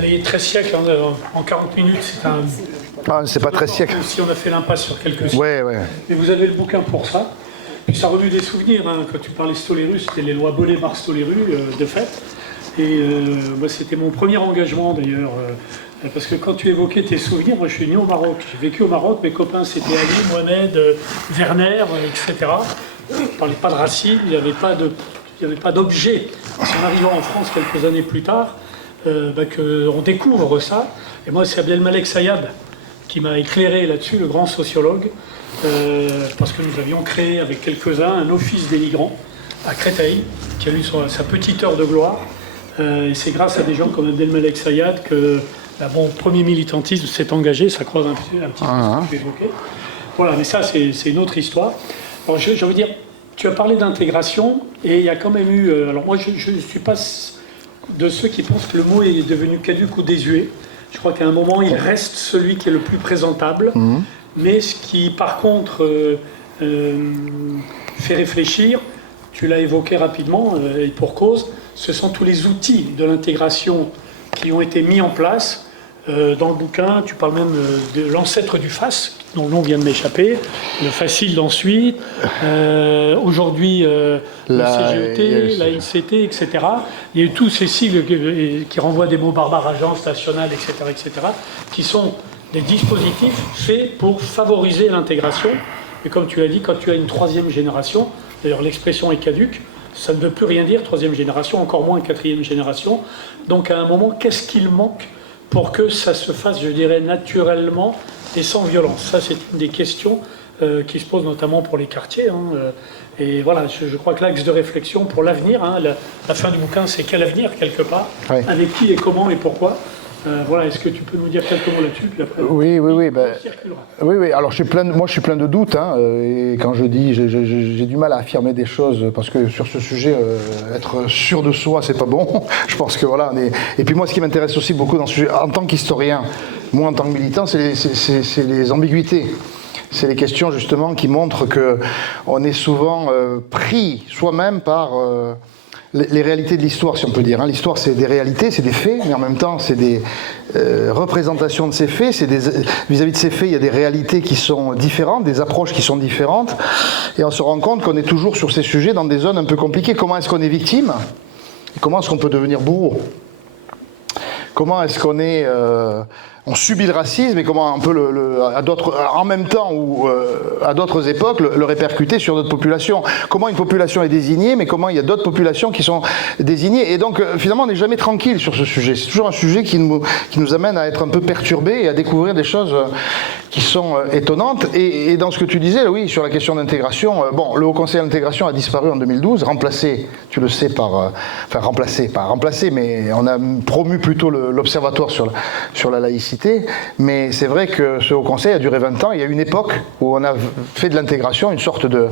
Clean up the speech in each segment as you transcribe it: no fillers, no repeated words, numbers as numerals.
Les 13 siècles, en 40 minutes, c'est un... Ah, c'est pas 13 siècles. Si on a fait l'impasse sur quelques siècles. Ouais. Mais vous avez le bouquin pour ça. Puis ça remue des souvenirs. Quand tu parlais Stoléru, c'était les lois Bonnet-Bar-Stoléru, de fait. Et moi, c'était mon premier engagement, d'ailleurs. Parce que quand tu évoquais tes souvenirs, moi, je suis né au Maroc. J'ai vécu au Maroc. Mes copains, c'était Ali, Mohamed, Werner, etc. On ne parlait pas de racines. Il n'y avait pas d'objet. C'est en arrivant en France quelques années plus tard qu'on découvre ça. Et moi, c'est Abdelmalek Sayad qui m'a éclairé là-dessus, le grand sociologue, parce que nous avions créé avec quelques-uns un office des migrants à Créteil, qui a eu sa petite heure de gloire. Et c'est grâce à des gens comme Abdelmalek Sayad que mon premier militantisme s'est engagé. Ça croise un petit peu ce que tu évoquais. Voilà, mais ça, c'est une autre histoire. Alors, je veux dire, tu as parlé d'intégration, et il y a quand même eu... alors moi, je ne suis pas de ceux qui pensent que le mot est devenu caduc ou désuet. Je crois qu'à un moment, il reste celui qui est le plus présentable. Mais ce qui, par contre, fait réfléchir, tu l'as évoqué rapidement, et pour cause, ce sont tous les outils de l'intégration qui ont été mis en place. Dans le bouquin, tu parles même de l'ancêtre du FAS, dont le nom vient de m'échapper, le facile ensuite, aujourd'hui le CGET, la ICT, etc. Il y a eu tous ces sigles qui renvoient des mots barbares, agence nationale, etc., qui sont des dispositifs faits pour favoriser l'intégration. Et comme tu l'as dit, quand tu as une troisième génération, d'ailleurs l'expression est caduque, ça ne veut plus rien dire, troisième génération, encore moins quatrième génération. Donc à un moment, qu'est-ce qu'il manque pour que ça se fasse, je dirais, naturellement et sans violence? Ça, c'est une des questions qui se posent notamment pour les quartiers. Et voilà, je crois que l'axe de réflexion pour l'avenir, la fin du bouquin, c'est quel avenir, quelque part, avec qui et comment et pourquoi. Voilà, est-ce que tu peux nous dire quelques mots là-dessus, puis après Oui. Oui. Alors, moi, je suis plein de doutes. Et quand je dis, j'ai du mal à affirmer des choses parce que sur ce sujet, être sûr de soi, c'est pas bon. Je pense que voilà. Et puis moi, ce qui m'intéresse aussi beaucoup dans ce sujet, en tant qu'historien, moi en tant que militant, c'est les ambiguïtés. C'est les questions justement qui montrent que on est souvent pris soi-même par les réalités de l'histoire, si on peut dire. L'histoire, c'est des réalités, c'est des faits, mais en même temps, c'est des représentations de ces faits. Vis-à-vis de ces faits, il y a des réalités qui sont différentes, des approches qui sont différentes. Et on se rend compte qu'on est toujours sur ces sujets dans des zones un peu compliquées. Comment est-ce qu'on est victime? Et comment est-ce qu'on peut devenir bourreau? Comment est-ce qu'on est... on subit le racisme et comment on peut en même temps ou à d'autres époques le répercuter sur d'autres populations. Comment une population est désignée, mais comment il y a d'autres populations qui sont désignées. Et donc finalement on n'est jamais tranquille sur ce sujet. C'est toujours un sujet qui nous amène à être un peu perturbés et à découvrir des choses qui sont étonnantes. Et dans ce que tu disais, oui, sur la question d'intégration, le Haut Conseil d'intégration a disparu en 2012, remplacé, tu le sais, mais on a promu plutôt l'Observatoire sur la laïcité. Mais c'est vrai que ce Haut Conseil a duré 20 ans. Il y a une époque où on a fait de l'intégration une sorte de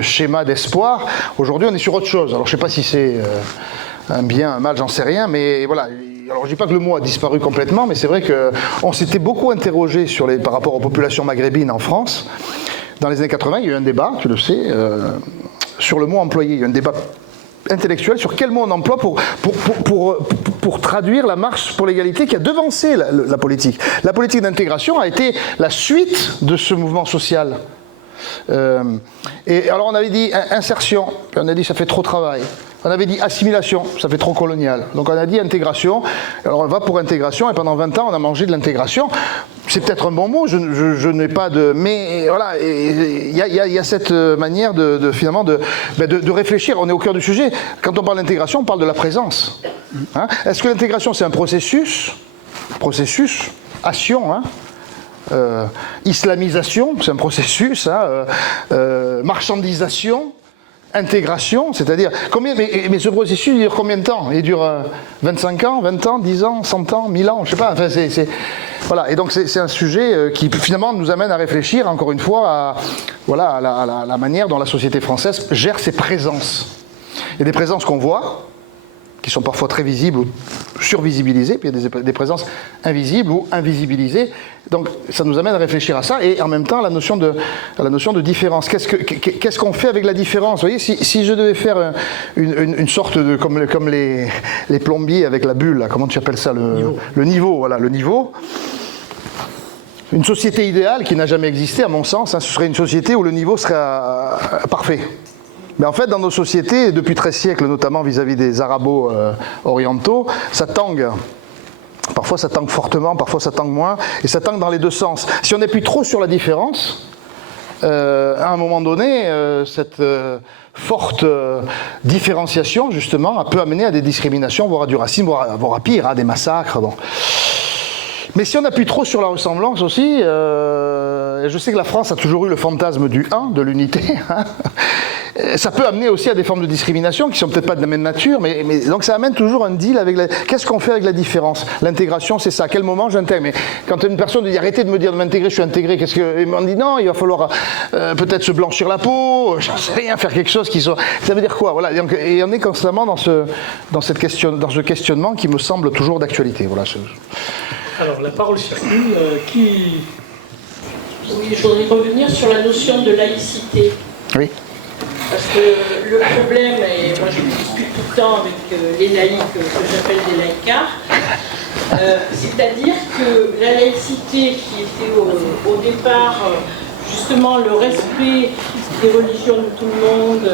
schéma d'espoir. Aujourd'hui, on est sur autre chose. Alors, je ne sais pas si c'est un bien, un mal, j'en sais rien, mais voilà. Alors, je ne dis pas que le mot a disparu complètement, mais c'est vrai qu'on s'était beaucoup interrogé par rapport aux populations maghrébines en France. Dans les années 80, il y a eu un débat, tu le sais, sur le mot employé. Il y a eu un débat intellectuel sur quel mot on emploie pour traduire la marche pour l'égalité qui a devancé la politique. La politique d'intégration a été la suite de ce mouvement social. Et alors on avait dit insertion, puis on a dit ça fait trop travail. On avait dit assimilation, ça fait trop colonial. Donc on a dit intégration, alors on va pour intégration, et pendant 20 ans on a mangé de l'intégration. C'est peut-être un bon mot, je n'ai pas de... Mais voilà, il y a cette manière finalement de réfléchir, on est au cœur du sujet. Quand on parle d'intégration, on parle de la présence. Est-ce que l'intégration c'est un processus, action, islamisation, c'est un processus, marchandisation, intégration, c'est-à-dire, mais ce processus il dure combien de temps? Il dure 25 ans, 20 ans, 10 ans, 100 ans, 1000 ans, je sais pas, enfin voilà, et donc c'est un sujet qui finalement nous amène à réfléchir encore une fois à la manière dont la société française gère ses présences. Il y a des présences qu'on voit, qui sont parfois très visibles ou survisibilisées, puis il y a des présences invisibles ou invisibilisées. Donc ça nous amène à réfléchir à ça, et en même temps à la notion de différence. Qu'est-ce qu'on fait avec la différence? Vous voyez, si je devais faire une sorte de, comme les plombiers avec la bulle, là, comment tu appelles ça, le niveau, voilà, le niveau. Une société idéale qui n'a jamais existé, à mon sens, ce serait une société où le niveau serait parfait. Mais en fait, dans nos sociétés, depuis 13 siècles, notamment vis-à-vis des arabo-orientaux, ça tangue. Parfois ça tangue fortement, parfois ça tangue moins, et ça tangue dans les deux sens. Si on appuie trop sur la différence, à un moment donné, cette forte différenciation, justement, peut amener à des discriminations, voire à du racisme, voire à pire, à des massacres. Bon. Mais si on appuie trop sur la ressemblance aussi, je sais que la France a toujours eu le fantasme du 1, de l'unité, hein, ça peut amener aussi à des formes de discrimination qui sont peut-être pas de la même nature, mais donc ça amène toujours un deal avec qu'est-ce qu'on fait avec la différence? L'intégration, c'est ça. À quel moment j'intègre? Mais quand une personne dit arrêtez de me dire de m'intégrer, je suis intégré, ils m'ont dit non, il va falloir peut-être se blanchir la peau, j'en sais rien, faire quelque chose qui soit. Ça veut dire quoi? Voilà. Et on est constamment dans ce questionnement qui me semble toujours d'actualité. Voilà. Alors la parole circule. Qui... Oui, je voudrais revenir sur la notion de laïcité. Oui. Parce que le problème, et moi je discute tout le temps avec les laïcs que j'appelle des laïcards, c'est-à-dire que la laïcité qui était au départ justement le respect des religions de tout le monde,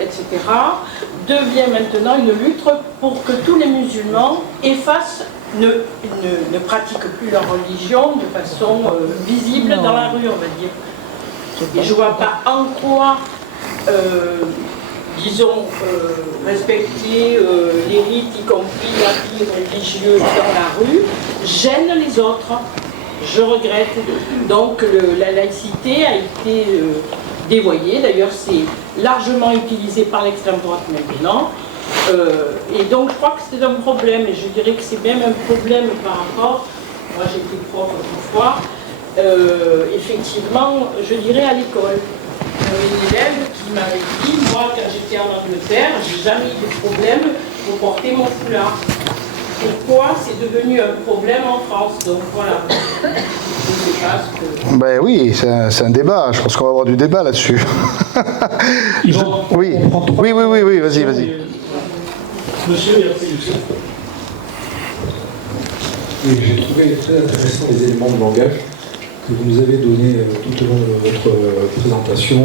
etc., devient maintenant une lutte pour que tous les musulmans ne pratiquent plus leur religion de façon visible dans la rue, on va dire. Et je ne vois pas en quoi, disons, respecter les rites, y compris la vie religieuse dans la rue, gêne les autres. Je regrette. Donc la laïcité a été dévoyée. D'ailleurs, c'est largement utilisé par l'extrême droite maintenant. Et donc je crois que c'est un problème, et je dirais que c'est même un problème par rapport, moi j'ai été prof autrefois, effectivement, je dirais à l'école. Une élève qui m'avait dit, moi quand j'étais en Angleterre, j'ai jamais eu de problème pour porter mon foulard. Pourquoi c'est devenu un problème en France? Donc voilà. Je sais pas ce que... Ben oui, c'est un débat. Je pense qu'on va avoir du débat là-dessus. Oui, vas-y. Monsieur, et après Youssef. Oui, j'ai trouvé très intéressant les éléments de langage que vous nous avez donnés tout au long de votre présentation,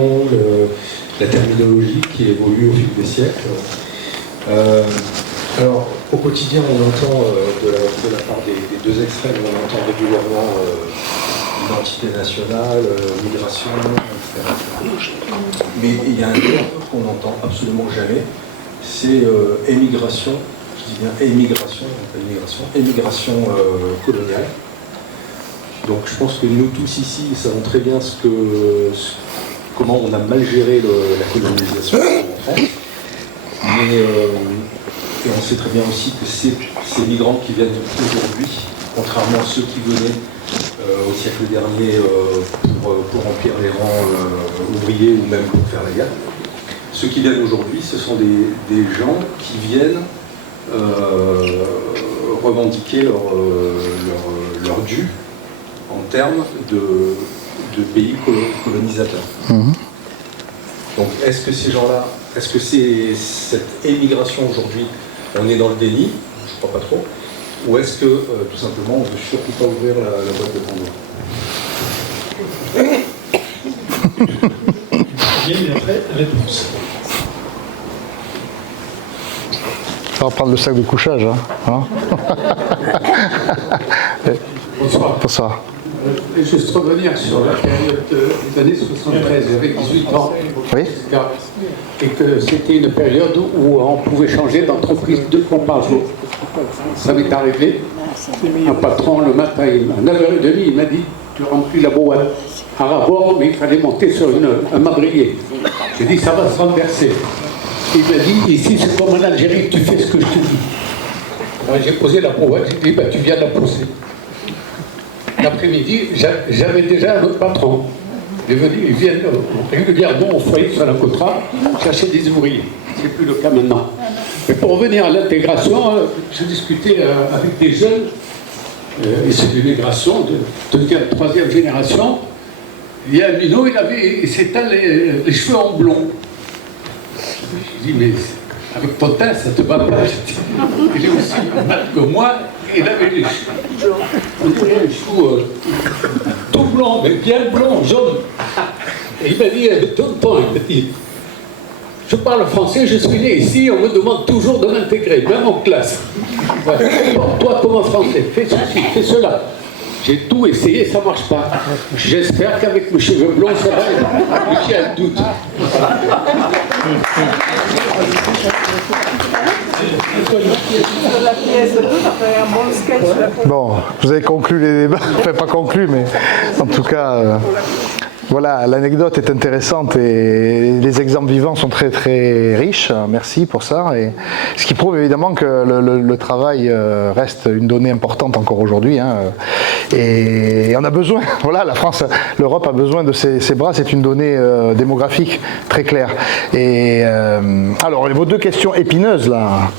la terminologie qui évolue au fil des siècles. Alors, au quotidien, on entend de la part des deux extrêmes, on entend régulièrement identité nationale, migration, etc. Mais il y a un terme qu'on n'entend absolument jamais, c'est émigration, je dis bien émigration, pas immigration, coloniale. Donc je pense que nous tous ici savons très bien comment on a mal géré la colonisation en France. Et on sait très bien aussi que ces migrants qui viennent aujourd'hui, contrairement à ceux qui venaient au siècle dernier pour remplir les rangs ouvriers ou même pour faire la guerre, ceux qui viennent aujourd'hui, ce sont des gens qui viennent revendiquer leur dû en termes de pays colonisateurs. Mmh. Donc est-ce que ces gens-là, est-ce que cette émigration aujourd'hui, on est dans le déni, je ne crois pas trop, ou est-ce que tout simplement on ne veut surtout pas ouvrir la boîte de Pandore? Bien, et après, réponse. On va prendre le sac de couchage. Hein. Bonsoir. Bonsoir. Juste revenir sur la période des années 73, j'avais 18 ans. Oui. Et que c'était une période où on pouvait changer d'entreprise 2 fois par jour. Ça m'est arrivé. Un patron, le matin, à 9h30, il m'a dit tu remplis la boîte à rabord, mais il fallait monter sur un madrier. J'ai dit ça va se renverser. Il m'a dit ici c'est comme en Algérie, tu fais ce que je te dis. Alors j'ai posé la boîte, j'ai dit tu viens de la poser. L'après-midi, j'avais déjà un autre patron. Ils viennent régulièrement au foyer sur la Cotra chercher des ouvriers. C'est plus le cas maintenant. Et pour revenir à l'intégration, j'ai discuté avec des jeunes, et c'est de l'immigration, de deuxième, troisième génération. Il y a un minot, il s'éteint les cheveux en blond. Je dis, mais avec ton teint, ça te va pas. Il est aussi mal que moi, il avait les cheveux tout blancs, mais bien blancs, jaunes. Et il m'a dit, tout le temps, il m'a dit, je parle français, je suis né ici, on me demande toujours de m'intégrer, même en classe. Ouais. Toi, comme français, fais ceci, fais cela. J'ai tout essayé, ça ne marche pas. J'espère qu'avec mes cheveux blonds, ça va. Mais qui a le doute? Bon, vous avez conclu les débats, enfin pas conclu, mais en tout cas, voilà, l'anecdote est intéressante et les exemples vivants sont très très riches. Merci pour ça. Et ce qui prouve évidemment que le travail reste une donnée importante encore aujourd'hui. Hein, et on a besoin, voilà, la France, l'Europe a besoin de ces bras, c'est une donnée démographique très claire. Et alors, vos deux questions épineuses là,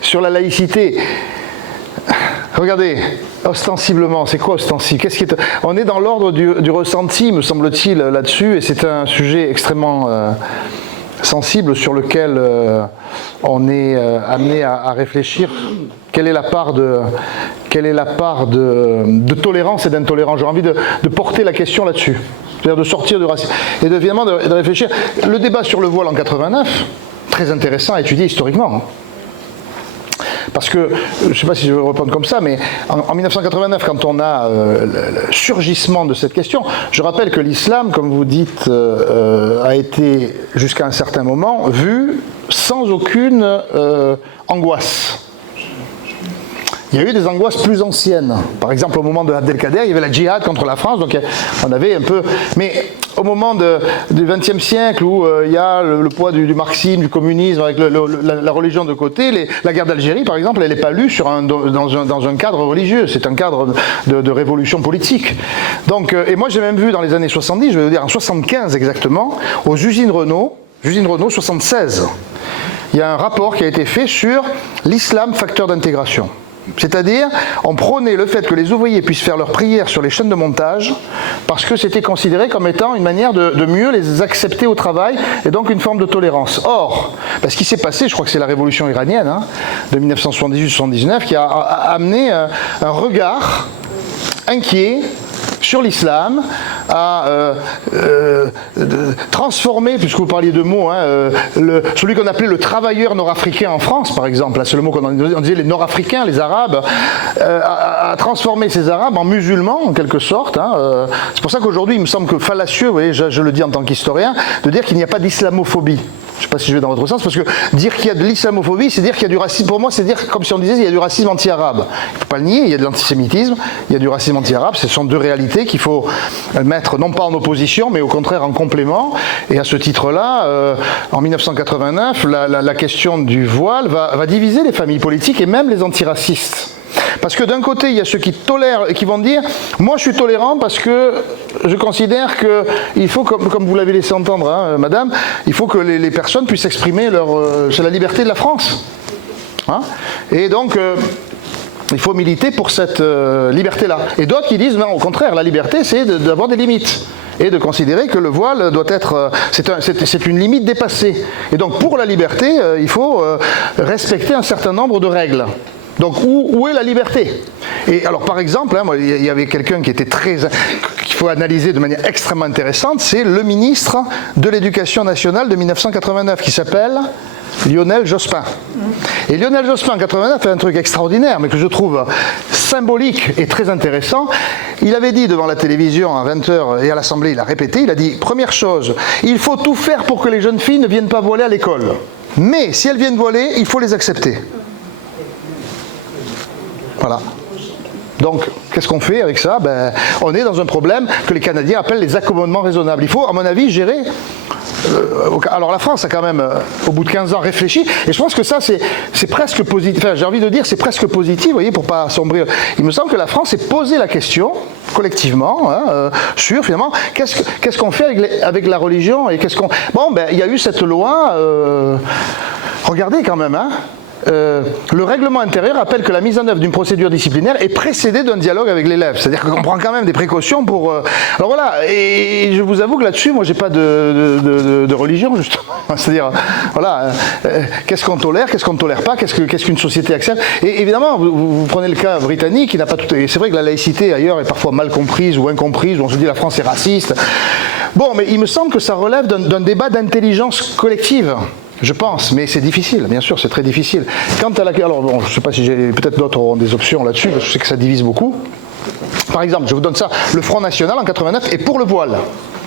sur la laïcité. Regardez, ostensiblement, c'est quoi ostensible? On est dans l'ordre du ressenti, me semble-t-il, là-dessus, et c'est un sujet extrêmement sensible sur lequel on est amené à réfléchir. Quelle est la part de tolérance et d'intolérance? J'ai envie de porter la question là-dessus, c'est-à-dire de sortir du racisme et de réfléchir. Le débat sur le voile en 89, très intéressant à étudier historiquement. Parce que, je ne sais pas si je vais répondre comme ça, mais en 1989, quand on a le surgissement de cette question, je rappelle que l'islam, comme vous dites, a été jusqu'à un certain moment vu sans aucune angoisse. Il y a eu des angoisses plus anciennes. Par exemple, au moment de Abdelkader, il y avait la djihad contre la France, donc on avait un peu... Mais au moment du XXe siècle, où il y a le poids du marxisme, du communisme, avec la religion de côté, la guerre d'Algérie, par exemple, elle n'est pas lue dans un cadre religieux, c'est un cadre de révolution politique. Donc, et moi j'ai même vu dans les années 70, je vais vous dire en 75 exactement, aux usines Renault 76, il y a un rapport qui a été fait sur l'islam facteur d'intégration. C'est-à-dire, on prônait le fait que les ouvriers puissent faire leurs prières sur les chaînes de montage parce que c'était considéré comme étant une manière de mieux les accepter au travail et donc une forme de tolérance. Or, ce qui s'est passé, je crois que c'est la révolution iranienne de 1978-79 qui a amené un regard inquiet sur l'islam, à transformer, puisque vous parliez de mots, celui qu'on appelait le travailleur nord-africain en France, par exemple, c'est le mot on disait les nord-africains, les arabes, à transformer ces arabes en musulmans, en quelque sorte. C'est pour ça qu'aujourd'hui, il me semble que fallacieux, vous voyez, je le dis en tant qu'historien, de dire qu'il n'y a pas d'islamophobie. Je ne sais pas si je vais dans votre sens, parce que dire qu'il y a de l'islamophobie, c'est dire qu'il y a du racisme. Pour moi, c'est dire, comme si on disait, il y a du racisme anti-arabe. Il ne faut pas le nier, il y a de l'antisémitisme, il y a du racisme anti-arabe. Ce sont deux réalités qu'il faut mettre, non pas en opposition, mais au contraire en complément. Et à ce titre-là, en 1989, la question du voile va diviser les familles politiques et même les antiracistes. Parce que d'un côté, il y a ceux qui tolèrent et qui vont dire « Moi, je suis tolérant parce que je considère qu'il faut, comme vous l'avez laissé entendre, madame, il faut que les personnes puissent exprimer c'est la liberté de la France. » Et donc, il faut militer pour cette liberté-là. Et d'autres qui disent « Non, au contraire, la liberté, c'est d'avoir des limites. » Et de considérer que le voile doit être... c'est une limite dépassée. Et donc, pour la liberté, il faut respecter un certain nombre de règles. Donc, où est la liberté? Et alors, par exemple, il y avait quelqu'un qui était qu'il faut analyser de manière extrêmement intéressante, c'est le ministre de l'Éducation nationale de 1989, qui s'appelle Lionel Jospin. Et Lionel Jospin, en 1989, fait un truc extraordinaire, mais que je trouve symbolique et très intéressant. Il avait dit devant la télévision à 20h et à l'Assemblée, il a répété, il a dit, première chose, il faut tout faire pour que les jeunes filles ne viennent pas voiler à l'école. Mais si elles viennent voiler, il faut les accepter. Voilà. Donc, qu'est-ce qu'on fait avec ça? On est dans un problème que les Canadiens appellent les accommodements raisonnables. Il faut, à mon avis, gérer... alors la France a quand même, au bout de 15 ans, réfléchi, et je pense que ça, c'est presque positif. Enfin, j'ai envie de dire, c'est presque positif, vous voyez, pour pas sombrer. Il me semble que la France s'est posé la question, collectivement, sur, finalement, qu'est-ce qu'on fait avec la religion, et qu'est-ce qu'on... Bon, il y a eu cette loi... regardez quand même, hein. Le règlement intérieur appelle que la mise en œuvre d'une procédure disciplinaire est précédée d'un dialogue avec l'élève. C'est-à-dire qu'on prend quand même des précautions pour... Alors voilà, et je vous avoue que là-dessus, moi, j'ai pas de religion, justement. C'est-à-dire, voilà, qu'est-ce qu'on tolère, qu'est-ce qu'on ne tolère pas, qu'est-ce qu'une société accepte. Et évidemment, vous prenez le cas britannique, il n'a pas tout... Et c'est vrai que la laïcité, ailleurs, est parfois mal comprise ou incomprise, où on se dit la France est raciste. Bon, mais il me semble que ça relève d'un débat d'intelligence collective. Je pense, mais c'est difficile, bien sûr, c'est très difficile. Quant à la... Alors, bon, je ne sais pas si peut-être d'autres auront des options là-dessus, parce que je sais que ça divise beaucoup. Par exemple, je vous donne ça, le Front National en 89 est pour le voile.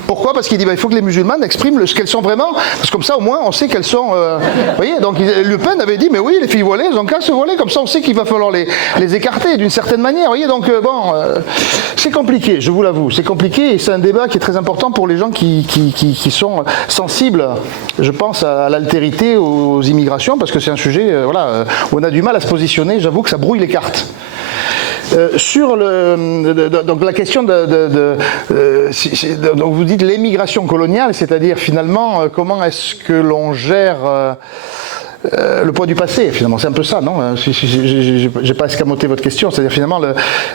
Pourquoi ? Parce qu'il dit il faut que les musulmanes expriment ce qu'elles sont vraiment, parce que comme ça au moins on sait qu'elles sont... Vous voyez, donc Le Pen avait dit mais oui, les filles voilées, elles ont qu'à se voiler, comme ça on sait qu'il va falloir les écarter d'une certaine manière. Vous voyez, donc bon, c'est compliqué, je vous l'avoue, c'est compliqué et c'est un débat qui est très important pour les gens qui sont sensibles, je pense, à l'altérité, aux immigrations, parce que c'est un sujet voilà, où on a du mal à se positionner, j'avoue que ça brouille les cartes. Sur donc la question donc vous dites l'émigration coloniale, c'est-à-dire finalement comment est-ce que l'on gère le poids du passé, finalement, c'est un peu ça, non ? J'ai pas escamoté votre question, c'est-à-dire finalement,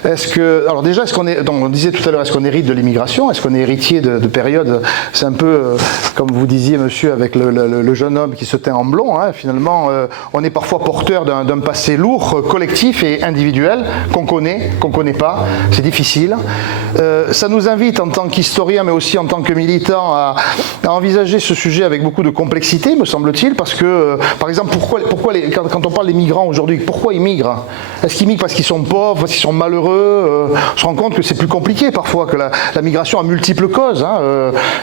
alors déjà, on disait tout à l'heure, est-ce qu'on hérite de l'immigration ? Est-ce qu'on est héritier de périodes ? C'est un peu comme vous disiez, monsieur, avec le jeune homme qui se teint en blond, hein, finalement, on est parfois porteur d'un passé lourd, collectif et individuel, qu'on connaît pas, c'est difficile. Ça nous invite en tant qu'historien, mais aussi en tant que militant, à envisager ce sujet avec beaucoup de complexité, me semble-t-il, parce que, par exemple, quand on parle des migrants aujourd'hui, pourquoi ils migrent ? Est-ce qu'ils migrent parce qu'ils sont pauvres, parce qu'ils sont malheureux ? On se rend compte que c'est plus compliqué parfois, que la migration a multiples causes, hein,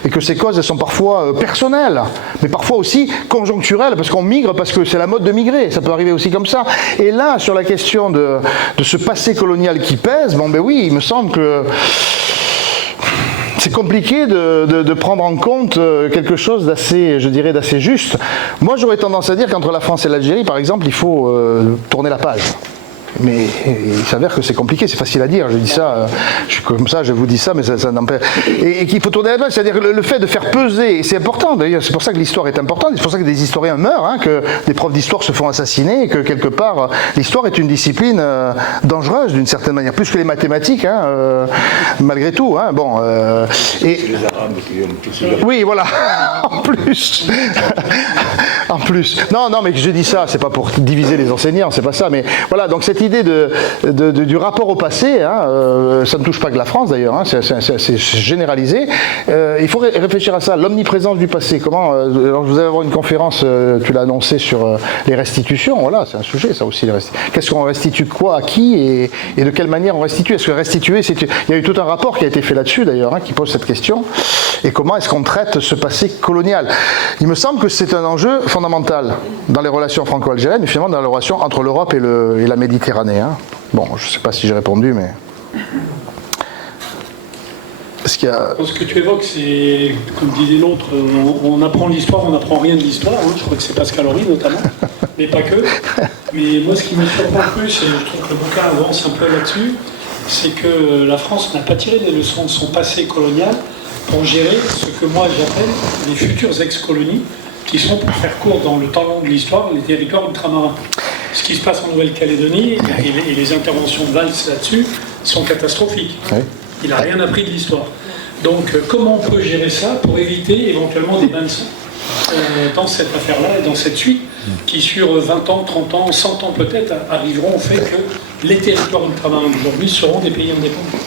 et que ces causes elles sont parfois personnelles, mais parfois aussi conjoncturelles, parce qu'on migre parce que c'est la mode de migrer, ça peut arriver aussi comme ça. Et là, sur la question de ce passé colonial qui pèse, bon ben oui, il me semble que c'est compliqué de prendre en compte quelque chose d'assez, je dirais, d'assez juste. Moi, j'aurais tendance à dire qu'entre la France et l'Algérie, par exemple, il faut tourner la page. Mais il s'avère que c'est compliqué, c'est facile à dire, je dis ça, je suis comme ça, je vous dis ça, mais ça n'empêche. Et qu'il faut tourner la page, c'est-à-dire le fait de faire peser, et c'est important d'ailleurs, c'est pour ça que l'histoire est importante, c'est pour ça que des historiens meurent, hein, que des profs d'histoire se font assassiner, et que quelque part, l'histoire est une discipline dangereuse d'une certaine manière, plus que les mathématiques, hein, malgré tout. Hein, bon, oui, voilà, en plus. En plus. Non, mais je dis ça, c'est pas pour diviser les enseignants, c'est pas ça, mais voilà, donc cette idée du rapport au passé, hein, ça ne touche pas que la France d'ailleurs, hein, c'est généralisé. Il faut réfléchir à ça, l'omniprésence du passé. Comment alors vous allez avoir une conférence, tu l'as annoncé, sur les restitutions. Voilà, c'est un sujet ça aussi. Qu'est-ce qu'on restitue, quoi, à qui et de quelle manière on restitue ? Est-ce que restituer, il y a eu tout un rapport qui a été fait là-dessus d'ailleurs, hein, qui pose cette question. Et comment est-ce qu'on traite ce passé colonial ? Il me semble que c'est un enjeu fondamental dans les relations franco-algériennes, et finalement dans les relations entre l'Europe et la Méditerranée. Hein. Bon, je ne sais pas si j'ai répondu, mais... Ce que tu évoques, c'est, comme disait l'autre, on apprend l'histoire, on n'apprend rien de l'histoire. Hein. Je crois que c'est Pascal Horry notamment, mais pas que. Mais moi, ce qui me surprend le plus, et je trouve que le bouquin avance un peu là-dessus, c'est que la France n'a pas tiré des leçons de son passé colonial pour gérer ce que moi j'appelle les futures ex-colonies, qui sont, pour faire court dans le temps long de l'histoire, les territoires ultramarins. Ce qui se passe en Nouvelle-Calédonie et les interventions de Valls là-dessus sont catastrophiques. Oui. Il n'a rien appris de l'histoire. Donc comment on peut gérer ça pour éviter éventuellement des bains de sang dans cette affaire-là et dans cette suite qui sur 20 ans, 30 ans, 100 ans peut-être arriveront au fait que les territoires ultramarins d'aujourd'hui seront des pays indépendants.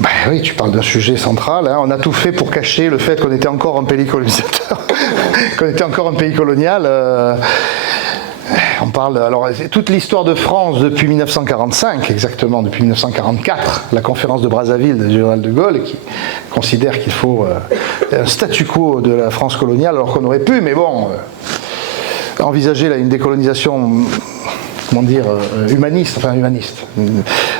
Ben oui, tu parles d'un sujet central. Hein. On a tout fait pour cacher le fait qu'on était encore un pays colonisateur, qu'on était encore un pays colonial. On parle, alors toute l'histoire de France depuis 1945, exactement, depuis 1944, la conférence de Brazzaville de général de Gaulle, qui considère qu'il faut un statu quo de la France coloniale, alors qu'on aurait pu, mais bon, envisager là, une décolonisation comment dire, humaniste,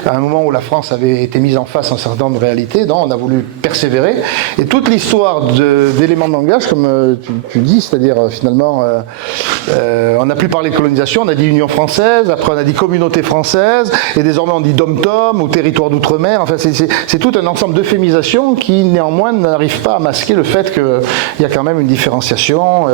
à un moment où la France avait été mise en face à un certain nombre de réalités, non, on a voulu persévérer. Et toute l'histoire d'éléments de langage, comme tu dis, c'est-à-dire finalement, on n'a plus parlé de colonisation, on a dit Union française, après on a dit communauté française, et désormais on dit dom-tom ou territoire d'outre-mer. Enfin, c'est tout un ensemble d'euphémisations qui néanmoins n'arrivent pas à masquer le fait qu'il y a quand même une différenciation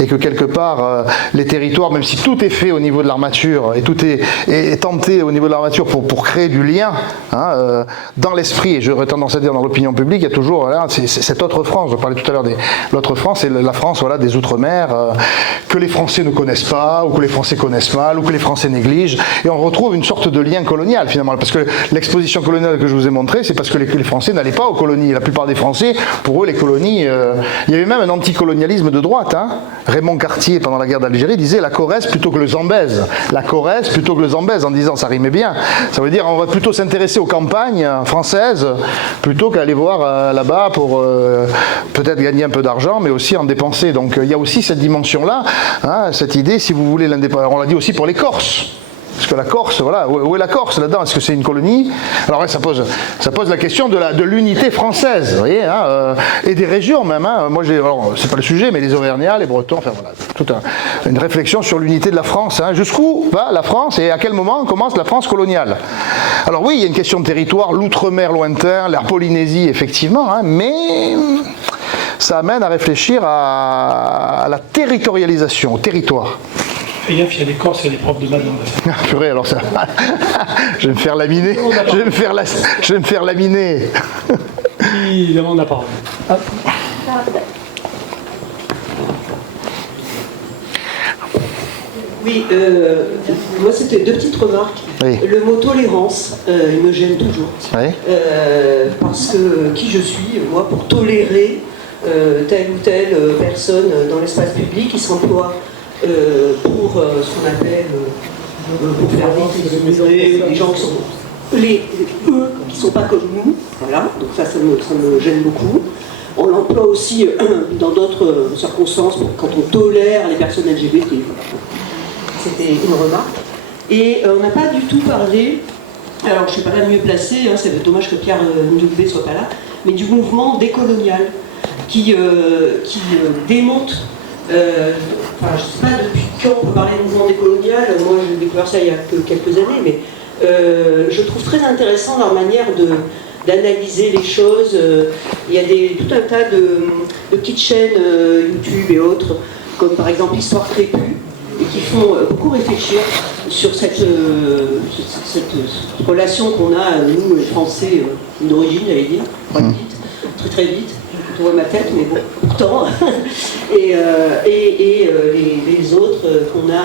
et que quelque part les territoires, même si tout est fait au niveau de l'armature et tout est tenté au niveau de l'armature pour créer du lien, hein, dans l'esprit, et j'aurais tendance à dire dans l'opinion publique, il y a toujours cette autre France. Je parlais tout à l'heure de l'autre France, c'est la France, voilà, des outre-mer que les Français ne connaissent pas, ou que les Français connaissent mal, ou que les Français négligent, et on retrouve une sorte de lien colonial finalement, parce que l'exposition coloniale que je vous ai montrée, c'est parce que les Français n'allaient pas aux colonies. La plupart des Français, pour eux, les colonies, il y avait même un anticolonialisme de droite, hein. Raymond Cartier, pendant la guerre d'Algérie, disait la Corrèze plutôt que le Zambèze. La Corrèze plutôt que le Zambèze, en disant ça rimait bien. Ça veut dire on va plutôt s'intéresser aux campagnes françaises plutôt qu'aller voir là-bas pour peut-être gagner un peu d'argent, mais aussi en dépenser. Donc il y a aussi cette dimension-là, hein, cette idée, si vous voulez, l'indépendance. On l'a dit aussi pour les Corses. Parce que la Corse, voilà, où est la Corse là-dedans? Est-ce que c'est une colonie? Alors là, ça pose la question de l'unité française, vous voyez, hein, et des régions même. Hein. Moi, c'est pas le sujet, mais les Auvergnats, les Bretons, enfin voilà, toute une réflexion sur l'unité de la France. Hein. Jusqu'où va la France et à quel moment commence la France coloniale? Alors oui, il y a une question de territoire, l'outre-mer lointain, la Polynésie, effectivement, hein, mais ça amène à réfléchir à la territorialisation, au territoire. Fais gaffe, il y a des Corses et des profs de maths dans la purée, alors ça. Je vais me faire laminer. Je vais me faire laminer. Il demande la parole. Ah. Oui, moi c'était deux petites remarques. Oui. Le mot tolérance, il me gêne toujours. Oui. Parce que qui je suis, moi, pour tolérer telle ou telle personne dans l'espace public qui s'emploie pour ce qu'on appelle, pour faire vite les gens qui sont eux qui sont pas comme nous, voilà, donc ça me gêne beaucoup. On l'emploie aussi dans d'autres circonstances quand on tolère les personnes LGBT. C'était une remarque. Et on n'a pas du tout parlé, alors je ne suis pas la mieux placée, hein, c'est dommage que Pierre Ndoubé ne soit pas là, mais du mouvement décolonial qui démonte. Enfin, je ne sais pas depuis quand on peut parler de mouvement décolonial, moi j'ai découvert ça il y a que quelques années, mais je trouve très intéressant leur manière d'analyser les choses. Il y a tout un tas de petites chaînes YouTube et autres, comme par exemple Histoire crépue, et qui font beaucoup réfléchir sur cette relation qu'on a, nous, les Français d'origine, j'allais dire, très très vite. On voit ma tête, mais bon, pourtant, et les autres qu'on a,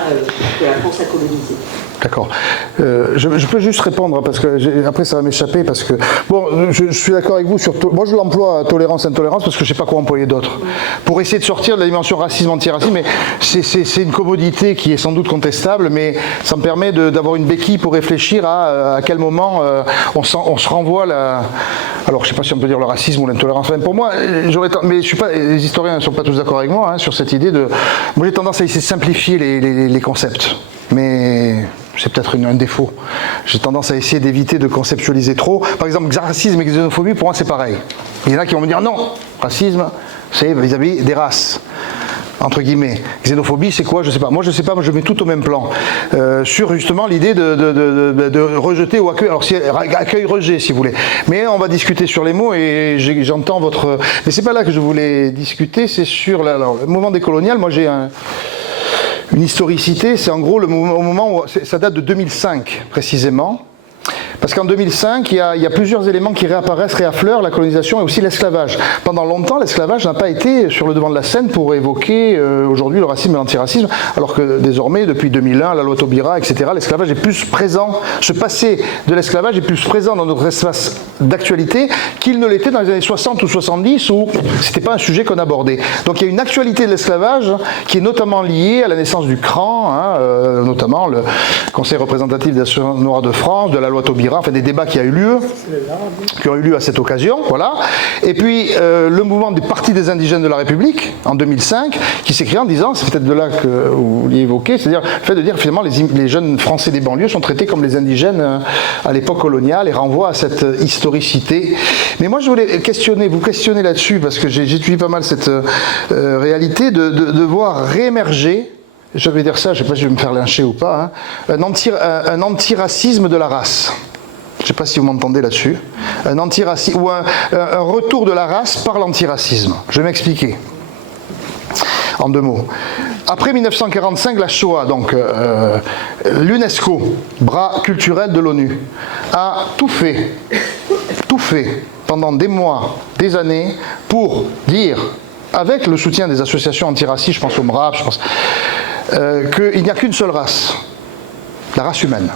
que la France a colonisés. D'accord. Je peux juste répondre, parce que après ça va m'échapper, parce que, bon, je suis d'accord avec vous sur... Moi je l'emploie tolérance-intolérance, parce que je ne sais pas quoi employer d'autre. Pour essayer de sortir de la dimension racisme-antiracisme, mais c'est une commodité qui est sans doute contestable, mais ça me permet d'avoir une béquille pour réfléchir à quel moment on se renvoie la... Alors je ne sais pas si on peut dire le racisme ou l'intolérance. Pour moi, mais les historiens ne sont pas tous d'accord avec moi, hein, sur cette idée de... Moi j'ai tendance à essayer de simplifier les concepts. Mais c'est peut-être un défaut. J'ai tendance à essayer d'éviter de conceptualiser trop. Par exemple, racisme et xénophobie, pour moi, c'est pareil. Il y en a qui vont me dire non, racisme, c'est vis-à-vis des races, entre guillemets. Xénophobie, c'est quoi? Je sais pas. Moi, je sais pas. Moi, je mets tout au même plan. Sur justement l'idée de rejeter ou accueillir. Alors, accueil-rejet, si vous voulez. Mais on va discuter sur les mots et j'entends votre. Mais c'est pas là que je voulais discuter. C'est sur le mouvement décolonial. Moi, j'ai une historicité, c'est en gros le moment où ça date de 2005 précisément. Parce qu'en 2005, il y a plusieurs éléments qui réaffleurent la colonisation et aussi l'esclavage. Pendant longtemps, l'esclavage n'a pas été sur le devant de la scène pour évoquer aujourd'hui le racisme et l'antiracisme, alors que désormais, depuis 2001, la loi Taubira, etc., l'esclavage est plus présent, ce passé de l'esclavage est plus présent dans notre espace d'actualité qu'il ne l'était dans les années 60 ou 70 où c'était pas un sujet qu'on abordait. Donc il y a une actualité de l'esclavage qui est notamment liée à la naissance du CRAN, hein, notamment le Conseil représentatif des Nations Noires de France, de la loi Taubira, enfin des débats qui ont eu lieu à cette occasion, voilà. Et puis le mouvement du Parti des indigènes de la République, en 2005, qui s'est créé en disant, c'est peut-être de là que vous vouliez évoquer, c'est-à-dire le fait de dire finalement les jeunes Français des banlieues sont traités comme les indigènes à l'époque coloniale et renvoient à cette historicité. Mais moi je voulais vous questionner là-dessus, parce que j'étudie pas mal cette réalité de voir réémerger, je vais dire ça, je ne sais pas si je vais me faire lyncher ou pas, hein, un antiracisme de la race. Je ne sais pas si vous m'entendez là-dessus. Un antiracisme, ou un retour de la race par l'antiracisme. Je vais m'expliquer. En 2 mots. Après 1945, la Shoah, donc l'UNESCO, bras culturel de l'ONU, a tout fait, pendant des mois, des années, pour dire, avec le soutien des associations antiracistes, je pense au MRAP, je pense, qu'il n'y a qu'une seule race, la race humaine.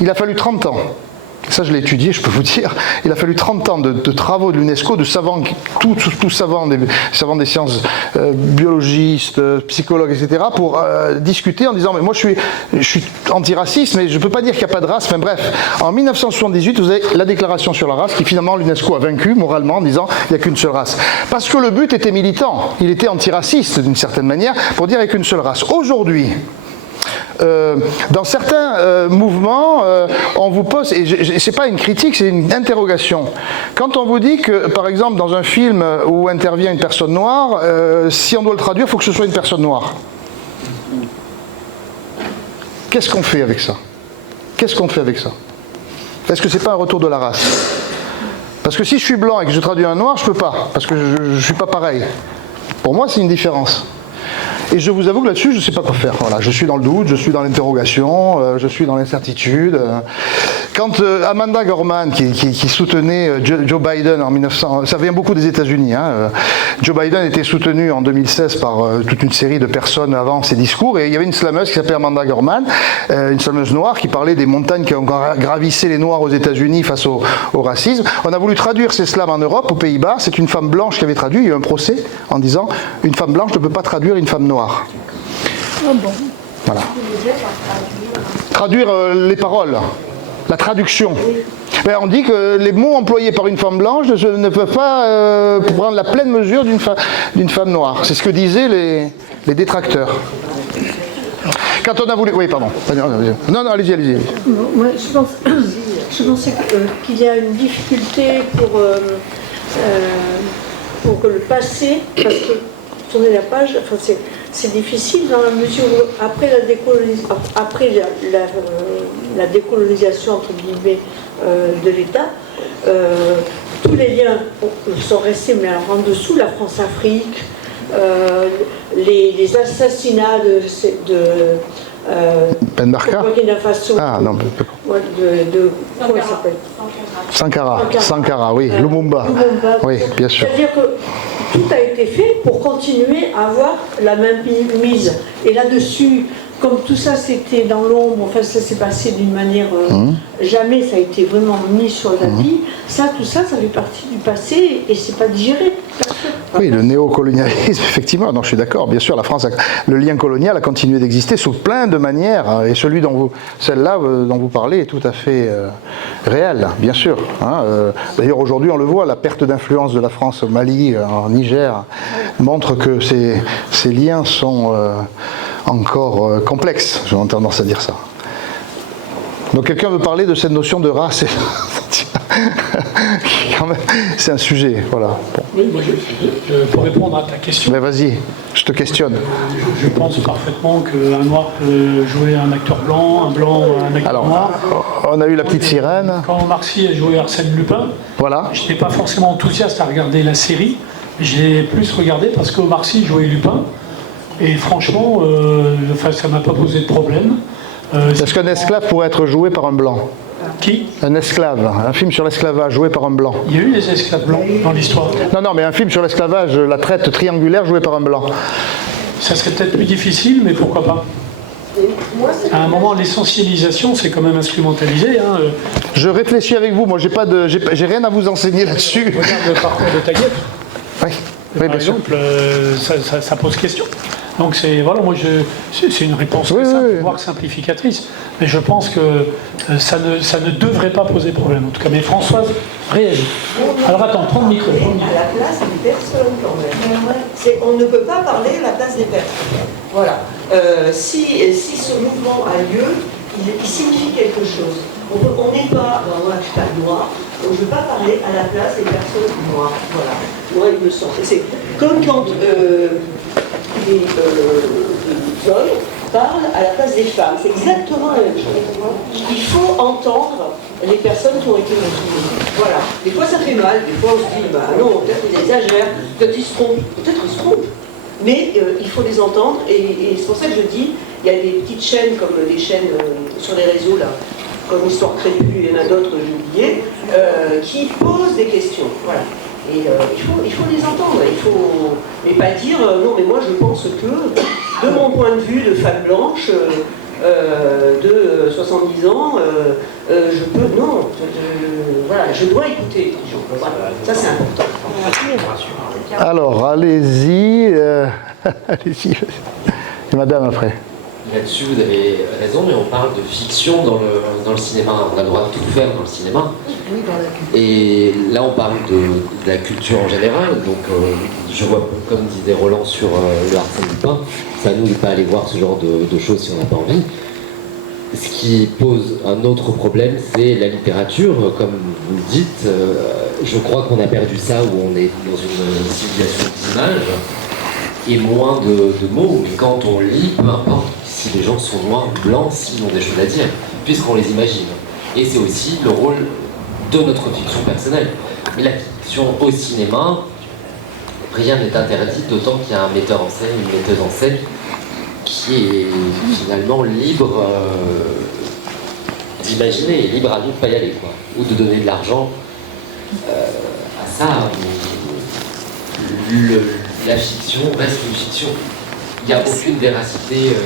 Il a fallu 30 ans, ça je l'ai étudié, je peux vous dire, il a fallu 30 ans de travaux de l'UNESCO, de savants, tous savants des sciences, biologistes, psychologues, etc., pour discuter en disant, mais moi je suis antiraciste, mais je ne peux pas dire qu'il n'y a pas de race, mais bref. En 1978, vous avez la déclaration sur la race, qui finalement l'UNESCO a vaincu moralement en disant, il n'y a qu'une seule race. Parce que le but était militant, il était antiraciste d'une certaine manière, pour dire qu'il n'y a qu'une seule race. Aujourd'hui, dans certains mouvements, on vous pose, et c'est pas une critique, c'est une interrogation. Quand on vous dit que, par exemple, dans un film où intervient une personne noire, si on doit le traduire, il faut que ce soit une personne noire. Qu'est-ce qu'on fait avec ça? Qu'est-ce qu'on fait avec ça? Est-ce que c'est pas un retour de la race? Parce que si je suis blanc et que je traduis un noir, je peux pas, parce que je suis pas pareil. Pour moi, c'est une différence. Et je vous avoue que là-dessus, je ne sais pas quoi faire. Voilà, je suis dans le doute, je suis dans l'interrogation, je suis dans l'incertitude. Quand Amanda Gorman, qui soutenait Joe Biden en 1900, ça vient beaucoup des États-Unis, hein, Joe Biden était soutenu en 2016 par toute une série de personnes avant ses discours, et il y avait une slameuse qui s'appelait Amanda Gorman, une slameuse noire qui parlait des montagnes qui ont gravissé les Noirs aux États-Unis face au racisme. On a voulu traduire ces slams en Europe, aux Pays-Bas. C'est une femme blanche qui avait traduit. Il y a eu un procès en disant une femme blanche ne peut pas traduire une femme noire. Ah bon. Voilà. Traduire les paroles, la traduction. Ben, on dit que les mots employés par une femme blanche ne peuvent pas prendre la pleine mesure d'une femme noire. C'est ce que disaient les détracteurs. Quand on a voulu... Oui, pardon. Non, allez-y. Moi, je pensais qu'il y a une difficulté pour le passé, parce que tourner la page, enfin, c'est difficile dans la mesure où après la décolonisation entre guillemets de l'État, tous les liens sont restés, mais alors en dessous, la France-Afrique, les assassinats de Ben Barka, Burkina Faso, comment il s'appelle, Sankara, oui, Lumumba. Oui, bien sûr. C'est-à-dire que tout a été fait pour continuer à avoir la même mise. Et là-dessus, comme tout ça c'était dans l'ombre, enfin ça s'est passé d'une manière, jamais ça a été vraiment mis sur le tapis, tout ça fait partie du passé et c'est pas digéré. Oui, le néocolonialisme, effectivement, non, je suis d'accord, bien sûr, la France, le lien colonial a continué d'exister sous plein de manières, et celle-là dont vous parlez est tout à fait réelle, bien sûr. Hein, d'ailleurs, aujourd'hui, on le voit, la perte d'influence de la France au Mali, en Niger, montre que ces liens sont encore complexes, j'ai tendance à dire ça. Donc quelqu'un veut parler de cette notion de race c'est un sujet, voilà. Bon. Oui, moi pour répondre à ta question. Mais vas-y, je te questionne. Je pense parfaitement qu'un noir peut jouer un acteur blanc, un blanc un acteur noir. On a eu la petite sirène. Quand Omar Sy a joué Arsène Lupin, voilà. Je n'étais pas forcément enthousiaste à regarder la série, mais j'ai plus regardé parce qu'Omar Sy jouait Lupin. Et franchement, ça ne m'a pas posé de problème. Est-ce qu'un esclave pourrait être joué par un blanc? Qui? Un esclave, un film sur l'esclavage joué par un blanc. Il y a eu des esclaves blancs dans l'histoire. Non, mais un film sur l'esclavage, la traite triangulaire jouée par un blanc. Ça serait peut-être plus difficile, mais pourquoi pas? À un moment, l'essentialisation, c'est quand même instrumentalisé. Hein. Je réfléchis avec vous, moi j'ai rien à vous enseigner là-dessus. Regarde le parcours de Taguieff. Oui, par exemple, ça pose question. Donc c'est une réponse voire simplificatrice. Mais je pense que ça ne devrait pas poser problème en tout cas. Mais Françoise réagit. Alors attends, prends le micro. À la place des personnes quand même. On ne peut pas parler à la place des personnes. Voilà. Si ce mouvement a lieu, il signifie quelque chose. On n'est pas dans un hashtag noir, on ne veut pas parler à la place des personnes noires. Voilà. Moi, il me semble. C'est comme quand les hommes parlent à la place des femmes. C'est exactement la même chose. Il faut entendre les personnes qui ont été mentionnées. Voilà. Des fois, ça fait mal. Des fois, on se dit, bah non, peut-être ils exagèrent, peut-être ils se trompent. Peut-être ils se trompent. Mais il faut les entendre. Et c'est pour ça que je dis, il y a des petites chaînes, comme des chaînes sur les réseaux, là, comme Histoire Crépue, il y en a d'autres, j'ai oublié, qui posent des questions. Voilà. Et il faut les entendre. Mais pas dire, non, mais moi je pense que, de mon point de vue de femme blanche, de 70 ans, je peux. Non, voilà, je dois écouter les gens. Voilà. Ça, c'est important. Alors, allez-y. Allez-y. Et madame, après. Là-dessus, vous avez raison, mais on parle de fiction dans le cinéma. On a le droit de tout faire dans le cinéma. Et là, on parle de la culture en général. Donc, je vois, comme disait Roland sur le Arsène Lupin, c'est à nous de ne pas aller voir ce genre de choses si on n'a pas envie. Ce qui pose un autre problème, c'est la littérature. Comme vous le dites, je crois qu'on a perdu ça, où on est dans une civilisation d'images et moins de mots. Mais quand on lit, peu importe si les gens sont noirs ou blancs, s'ils ont des choses à dire, puisqu'on les imagine. Et c'est aussi le rôle de notre fiction personnelle. Mais la fiction au cinéma, rien n'est interdit, d'autant qu'il y a un metteur en scène, une metteuse en scène, qui est finalement libre d'imaginer, libre à nous de ne pas y aller, quoi. Ou de donner de l'argent à ça. La fiction reste une fiction. Il n'y a aucune véracité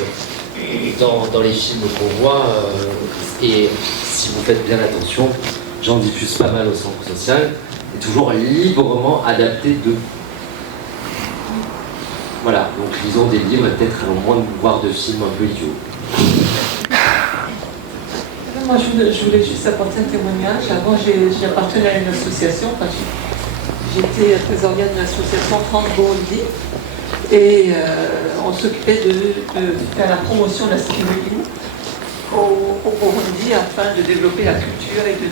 dans les films qu'on voit. Et si vous faites bien attention, j'en diffuse pas mal au centre social, et toujours librement adapté de. Voilà, donc lisons des livres et peut-être allons moins voir de films un peu idiots. Moi, je voulais juste apporter un témoignage. Avant, j'appartenais à une association. Enfin, j'étais trésorière d'une association France-Burundi. Et on s'occupait de faire la promotion de la spiruline au Burundi afin de développer la culture et de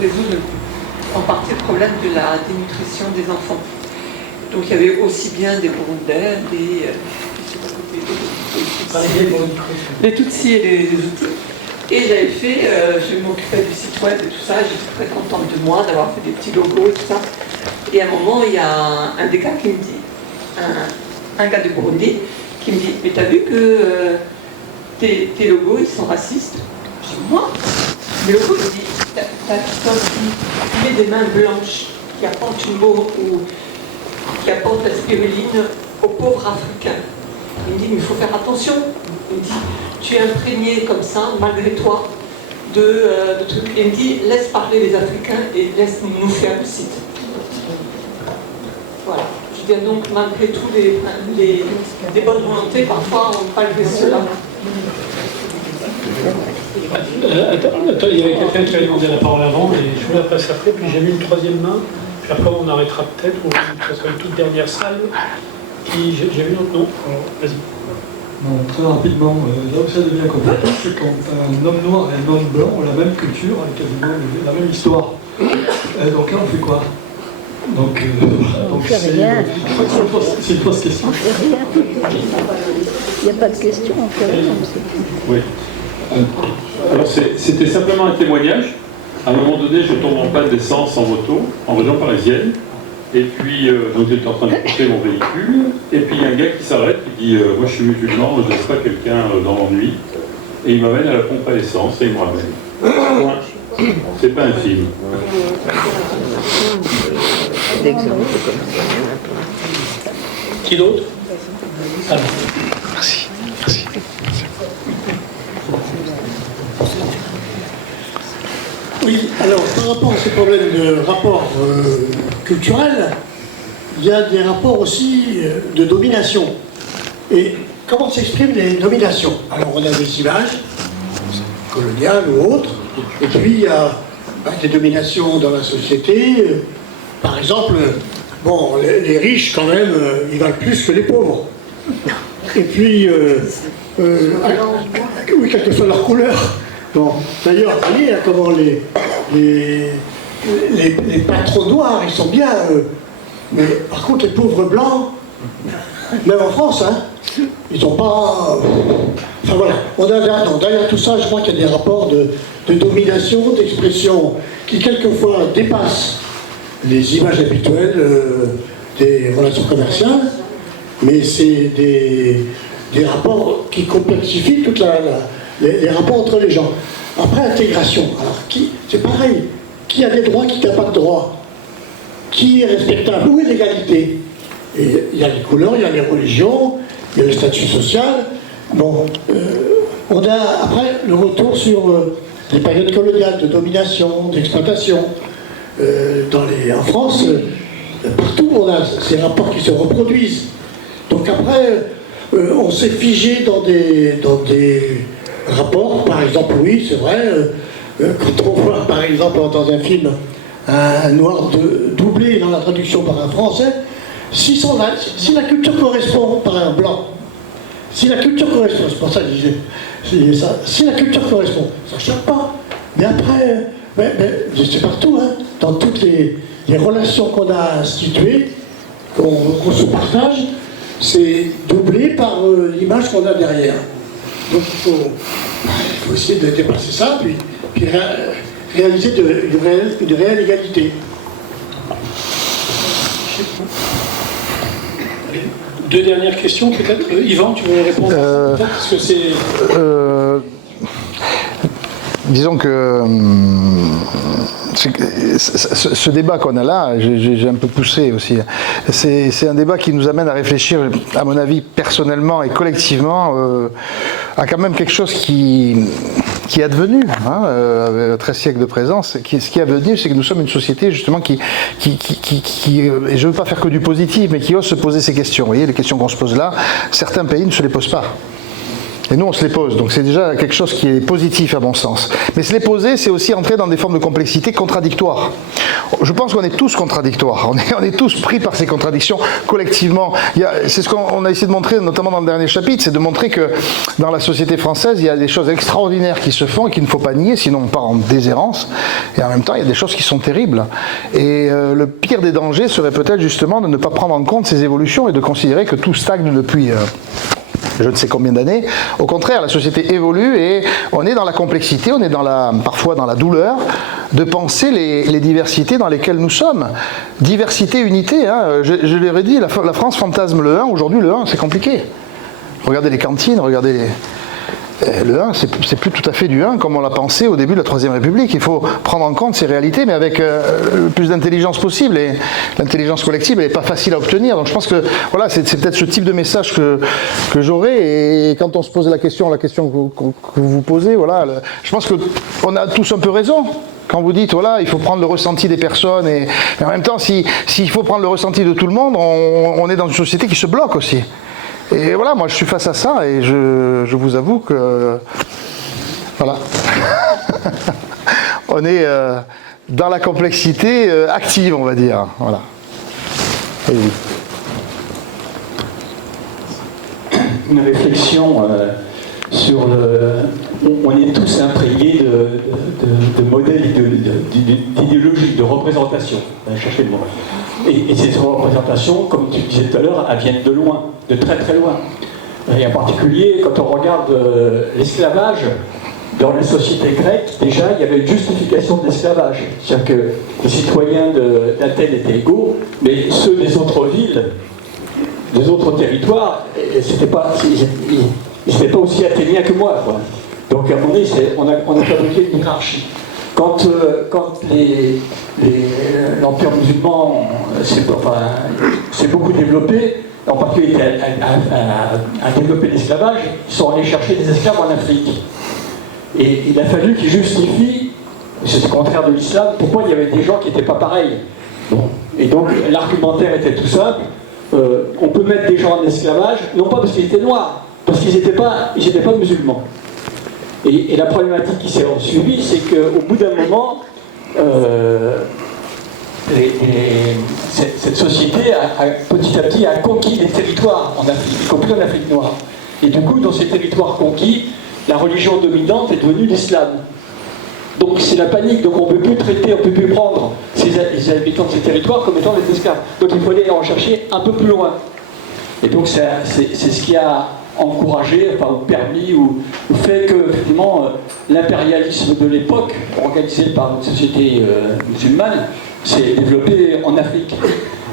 résoudre en partie le problème de la dénutrition des enfants. Donc il y avait aussi bien des Burundais, les Tutsis et les Hutus. Et j'avais fait, je m'occupais du site web et tout ça, j'étais très contente de moi d'avoir fait des petits logos et tout ça. Et à un moment, il y a un des gars qui me dit, un gars de Burundi, qui me dit, mais t'as vu que tes logos, ils sont racistes? Je dis, moi? Le logo, il dit, t'as quelqu'un qui met des mains blanches, qui apporte une eau ou qui apporte la spiruline aux pauvres Africains. Il me dit, mais il faut faire attention. Il me dit, tu es imprégné comme ça, malgré toi, de trucs. Il me dit, laisse parler les Africains et laisse nous faire le site. Voilà. Je dis donc, malgré tout, les bonnes volontés, parfois, on malgré cela. Attends, il y avait quelqu'un qui avait demandé la parole avant, et je vous la passe après, puis j'ai mis une troisième main, puis après on arrêtera peut-être, ou ça sera une toute dernière salle. J'ai vu notre nom, vas-y. Non, très rapidement, là où ça devient compliqué, c'est quand un homme noir et un homme blanc ont la même culture, avec quasiment la même histoire. Donc là, on fait quoi? Donc c'est une fausse question. Il n'y a pas de question, on fait rien. Oui. Alors c'était simplement un témoignage. À un moment donné, je tombe en panne d'essence en moto, en région parisienne. Et puis, donc j'étais en train de couper mon véhicule. Et puis, il y a un gars qui s'arrête, qui dit moi je suis musulman, je ne laisse pas quelqu'un dans l'ennui. Et il m'amène à la pompe à essence et il me ramène. C'est pas un film. Qui d'autre? Merci. Oui, alors par rapport à ces problèmes de rapport culturel, il y a des rapports aussi de domination. Et comment s'expriment les dominations? Alors on a des images, coloniale ou autre. Et puis il y a des dominations dans la société. Par exemple, bon, les riches quand même, ils valent plus que les pauvres. Et puis, oui, quelle que soit leur couleur. Bon, d'ailleurs, vous voyez comment les patrons noirs, ils sont bien, mais par contre les pauvres blancs, même en France, hein, ils n'ont pas... Enfin voilà, derrière tout ça, je crois qu'il y a des rapports de domination, d'expression qui quelquefois dépassent les images habituelles des relations commerciales, mais c'est des rapports qui complexifient tous les rapports entre les gens. Après, intégration, alors c'est pareil, qui a des droits, qui n'a pas de droits, qui est respectable, où est l'égalité? Et il y a les couleurs, il y a les religions, il y a le statut social. Bon, on a après le retour sur les périodes coloniales de domination, d'exploitation. En France, partout on a ces rapports qui se reproduisent. Donc après, on s'est figé dans des rapports, par exemple, oui, c'est vrai, quand on voit par exemple dans un film un noir doublé dans la traduction par un français, si la culture correspond par un blanc, si la culture correspond, c'est pour ça que je disais ça, si la culture correspond, ça ne choque pas. Mais après, c'est partout, hein, dans toutes les relations qu'on a instituées, qu'on se partage, c'est doublé par l'image qu'on a derrière. Donc il faut essayer de dépasser ça, puis réaliser une réelle égalité. Deux dernières questions peut-être. Yvan, tu veux répondre parce que c'est... Disons que ce débat qu'on a là, j'ai un peu poussé aussi, c'est un débat qui nous amène à réfléchir, à mon avis, personnellement et collectivement, à quand même quelque chose qui est advenu, avec 13 siècles de présence. Ce qui est advenu, c'est que nous sommes une société justement qui et je ne veux pas faire que du positif, mais qui ose se poser ces questions. Vous voyez, les questions qu'on se pose là, certains pays ne se les posent pas. Et nous, on se les pose. Donc c'est déjà quelque chose qui est positif à mon sens. Mais se les poser, c'est aussi entrer dans des formes de complexité contradictoires. Je pense qu'on est tous contradictoires. On est tous pris par ces contradictions collectivement. C'est ce qu'on a essayé de montrer, notamment dans le dernier chapitre, c'est de montrer que dans la société française, il y a des choses extraordinaires qui se font et qu'il ne faut pas nier, sinon on part en déshérence. Et en même temps, il y a des choses qui sont terribles. Et le pire des dangers serait peut-être justement de ne pas prendre en compte ces évolutions et de considérer que tout stagne depuis... je ne sais combien d'années. Au contraire, la société évolue et on est dans la complexité, on est parfois dans la douleur de penser les diversités dans lesquelles nous sommes. Diversité, unité, hein. Je l'ai redit, la France fantasme le 1, aujourd'hui le 1 c'est compliqué. Regardez les cantines, regardez le 1, c'est plus tout à fait du 1 comme on l'a pensé au début de la Troisième République. Il faut prendre en compte ces réalités, mais avec le plus d'intelligence possible. Et l'intelligence collective, elle n'est pas facile à obtenir. Donc je pense que voilà, c'est peut-être ce type de message que j'aurai. Et quand on se pose la question que vous posez, voilà, je pense qu'on a tous un peu raison. Quand vous dites, voilà, il faut prendre le ressenti des personnes, mais en même temps, s'il faut prendre le ressenti de tout le monde, on est dans une société qui se bloque aussi. Et voilà, moi je suis face à ça et je vous avoue que voilà, on est dans la complexité active, on va dire. Voilà. Une réflexion sur on est tous imprégnés de modèles, d'idéologies, de représentations. Cherchez le mot. Et ces représentations, comme tu disais tout à l'heure, elles viennent de loin, de très très loin. Et en particulier, quand on regarde l'esclavage, dans les sociétés grecques, déjà, il y avait une justification de l'esclavage. C'est-à-dire que les citoyens d'Athènes étaient égaux, mais ceux des autres villes, des autres territoires, ils n'étaient pas aussi athéniens que moi, quoi. Donc à un moment donné, on a fabriqué une hiérarchie. Quand l'Empire musulman s'est beaucoup développé, en particulier a développé l'esclavage, ils sont allés chercher des esclaves en Afrique. Et il a fallu qu'ils justifient, c'est le contraire de l'islam, pourquoi il y avait des gens qui n'étaient pas pareils. Bon. Et donc l'argumentaire était tout simple, on peut mettre des gens en esclavage, non pas parce qu'ils étaient noirs, parce qu'ils n'étaient pas musulmans. Et la problématique qui s'est suivie, c'est qu'au bout d'un moment, cette société petit à petit a conquis des territoires en Afrique, y compris en Afrique noire. Et du coup, dans ces territoires conquis, la religion dominante est devenue l'islam. Donc c'est la panique, donc on ne peut plus traiter, on ne peut plus prendre les habitants de ces territoires comme étant des esclaves. Donc il faut aller en chercher un peu plus loin. Et donc c'est ce qui a encouragé, enfin ou permis, ou fait que effectivement l'impérialisme de l'époque, organisé par une société musulmane, s'est développé en Afrique.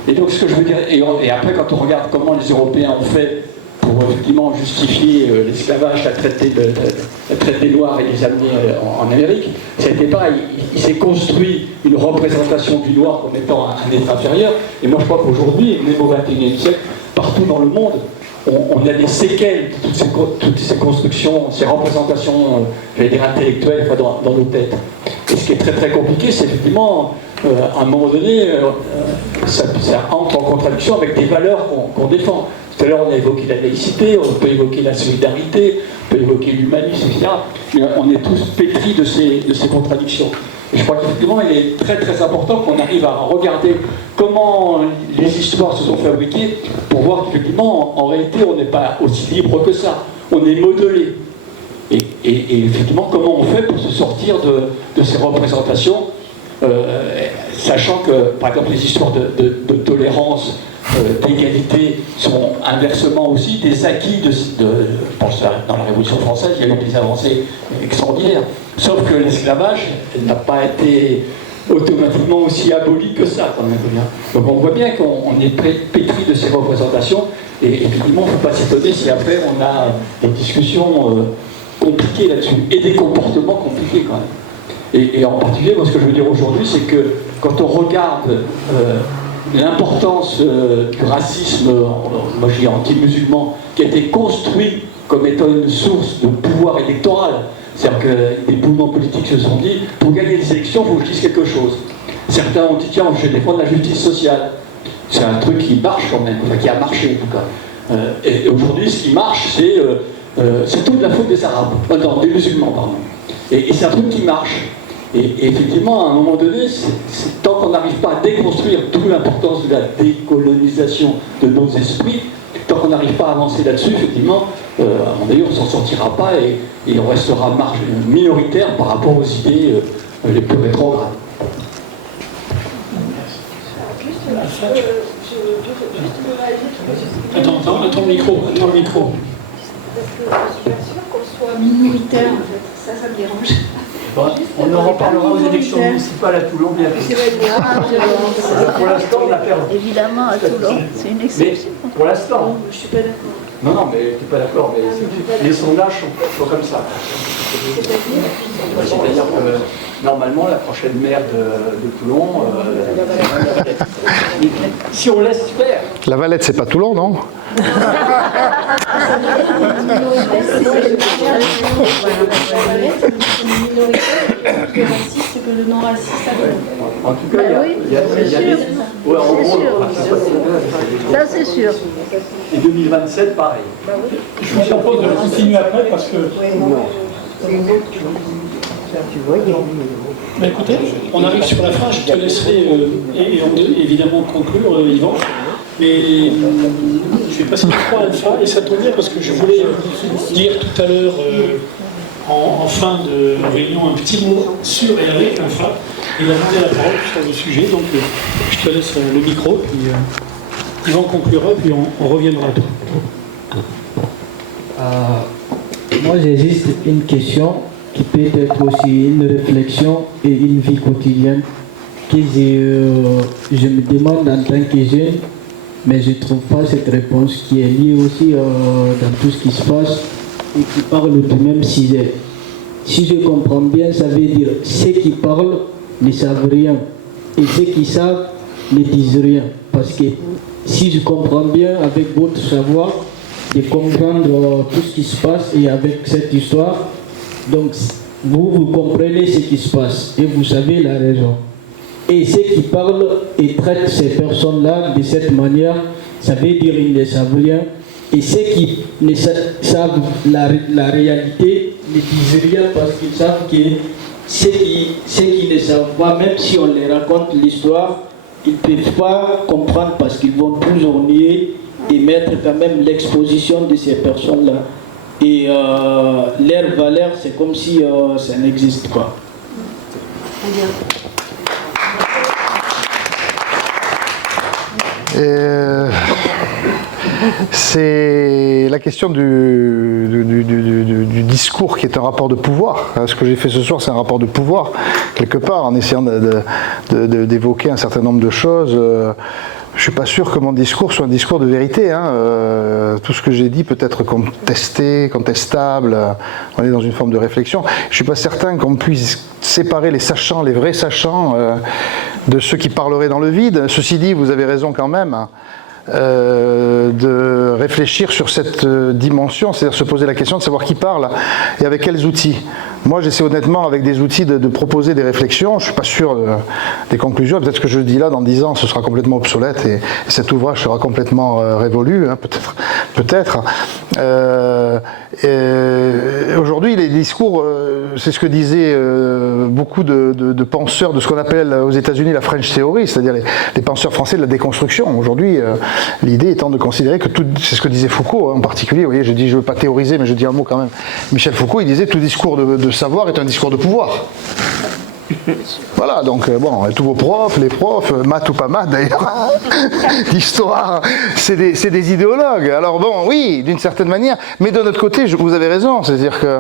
Et donc ce que je veux dire, et après quand on regarde comment les Européens ont fait pour effectivement justifier l'esclavage, la traite des Noirs et les amener en Amérique, c'était pareil. Il s'est construit une représentation du Noir comme étant un être inférieur. Et moi je crois qu'aujourd'hui, même au XXIe siècle, partout dans le monde, on a des séquelles de toutes ces constructions, ces représentations, j'allais dire intellectuelles, dans nos têtes. Et ce qui est très très compliqué, c'est effectivement, à un moment donné, ça entre en contradiction avec des valeurs qu'on défend. Tout à l'heure, on a évoqué la laïcité, on peut évoquer la solidarité, on peut évoquer l'humanisme, etc. Mais on est tous pétris de ces contradictions. Et je crois qu'effectivement, il est très très important qu'on arrive à regarder comment les histoires se sont fabriquées pour voir qu'effectivement, en réalité, on n'est pas aussi libre que ça. On est modelé. Et effectivement, comment on fait pour se sortir de ces représentations, sachant que, par exemple, les histoires de tolérance, d'égalité sont inversement aussi des acquis je pense dans la Révolution française, il y a eu des avancées extraordinaires. Sauf que l'esclavage n'a pas été automatiquement aussi aboli que ça, quand même. Donc on voit bien qu'on est pétri de ces représentations, et effectivement, il ne faut pas s'étonner si après on a des discussions compliquées là-dessus, et des comportements compliqués quand même. Et en particulier, moi ce que je veux dire aujourd'hui, c'est que quand on regarde l'importance du racisme, moi je dis anti-musulman, qui a été construit comme étant une source de pouvoir électoral. C'est-à-dire que des mouvements politiques se sont dit, pour gagner les élections, il faut que je dise quelque chose. Certains ont dit, tiens, je vais défendre la justice sociale. C'est un truc qui marche quand même, enfin qui a marché en tout cas. Et aujourd'hui, ce qui marche, c'est toute la faute des Arabes, non, des musulmans, pardon. Et c'est un truc qui marche. Et effectivement, à un moment donné, tant qu'on n'arrive pas à déconstruire toute l'importance de la décolonisation de nos esprits, tant qu'on n'arrive pas à avancer là-dessus, effectivement, à mon avis, on ne s'en sortira pas et on restera minoritaire par rapport aux idées les plus rétrogrades. Attends le micro. Parce que je suis pas sûre qu'on soit minoritaire, en fait. Ça me dérange. On en reparlera aux élections municipales à Toulon bientôt. Pour l'instant, on a perdu. Évidemment, à Toulon, c'est une exception. Mais pour l'instant. Je ne suis pas d'accord. Non, mais tu n'es pas d'accord. Mais les sondages sont comme ça. C'est-à-dire que normalement, la prochaine maire de Toulon, si on laisse faire. La Valette, c'est pas Toulon, non? En tout cas, il y a des... Ouais, en gros, ça c'est sûr. Et 2027, pareil. Je vous propose de continuer après parce que... Mais écoutez, on arrive sur la fin, je te laisserai évidemment conclure, Yvan. Mais je vais passer le 3 alpha et ça tombe bien parce que je voulais dire tout à l'heure en fin de réunion un petit mot sur et avec alpha. Il a demandé la parole sur le sujet, donc je te laisse le micro, puis Yvan conclura, puis on reviendra à toi. Moi j'ai juste une question qui peut être aussi une réflexion et une vie quotidienne que je me demande en tant que jeune, mais je ne trouve pas cette réponse qui est liée aussi dans tout ce qui se passe et qui parle du même sujet. Si je comprends bien, ça veut dire ceux qui parlent ne savent rien et ceux qui savent ne disent rien. Parce que si je comprends bien avec votre savoir, de comprendre tout ce qui se passe et avec cette histoire, donc vous comprenez ce qui se passe et vous savez la raison. Et ceux qui parlent et traitent ces personnes-là de cette manière, ça veut dire qu'ils ne savent rien Et ceux qui ne savent la réalité ne disent rien parce qu'ils savent que ceux qui ne savent pas, même si on les raconte l'histoire, ils ne peuvent pas comprendre parce qu'ils vont toujours nier et mettre quand même l'exposition de ces personnes-là. Et leur valeur, c'est comme si ça n'existe pas. C'est la question du discours qui est un rapport de pouvoir. Ce que j'ai fait ce soir, c'est un rapport de pouvoir, quelque part, en essayant d'évoquer un certain nombre de choses. Je ne suis pas sûr que mon discours soit un discours de vérité. Tout ce que j'ai dit peut être contesté, contestable. On est dans une forme de réflexion. Je ne suis pas certain qu'on puisse séparer les sachants, les vrais sachants, de ceux qui parleraient dans le vide. Ceci dit, vous avez raison quand même de réfléchir sur cette dimension, c'est-à-dire se poser la question de savoir qui parle et avec quels outils. Moi, j'essaie honnêtement, avec des outils, de proposer des réflexions. Je ne suis pas sûr des conclusions. Peut-être que je dis là, dans 10 ans, ce sera complètement obsolète et cet ouvrage sera complètement révolu, peut-être. Aujourd'hui, les discours, c'est ce que disaient beaucoup de penseurs de ce qu'on appelle aux États-Unis la French Theory, c'est-à-dire les penseurs français de la déconstruction. Aujourd'hui, l'idée étant de considérer que tout, c'est ce que disait Foucault en particulier. Vous voyez, je ne veux pas théoriser, mais je dis un mot quand même. Michel Foucault, il disait tout discours de savoir est un discours de pouvoir. Voilà, donc bon, tous vos profs, les profs, maths ou pas maths d'ailleurs, d'histoire, c'est des idéologues. Alors bon, oui, d'une certaine manière, mais de notre côté, vous avez raison, c'est-à-dire que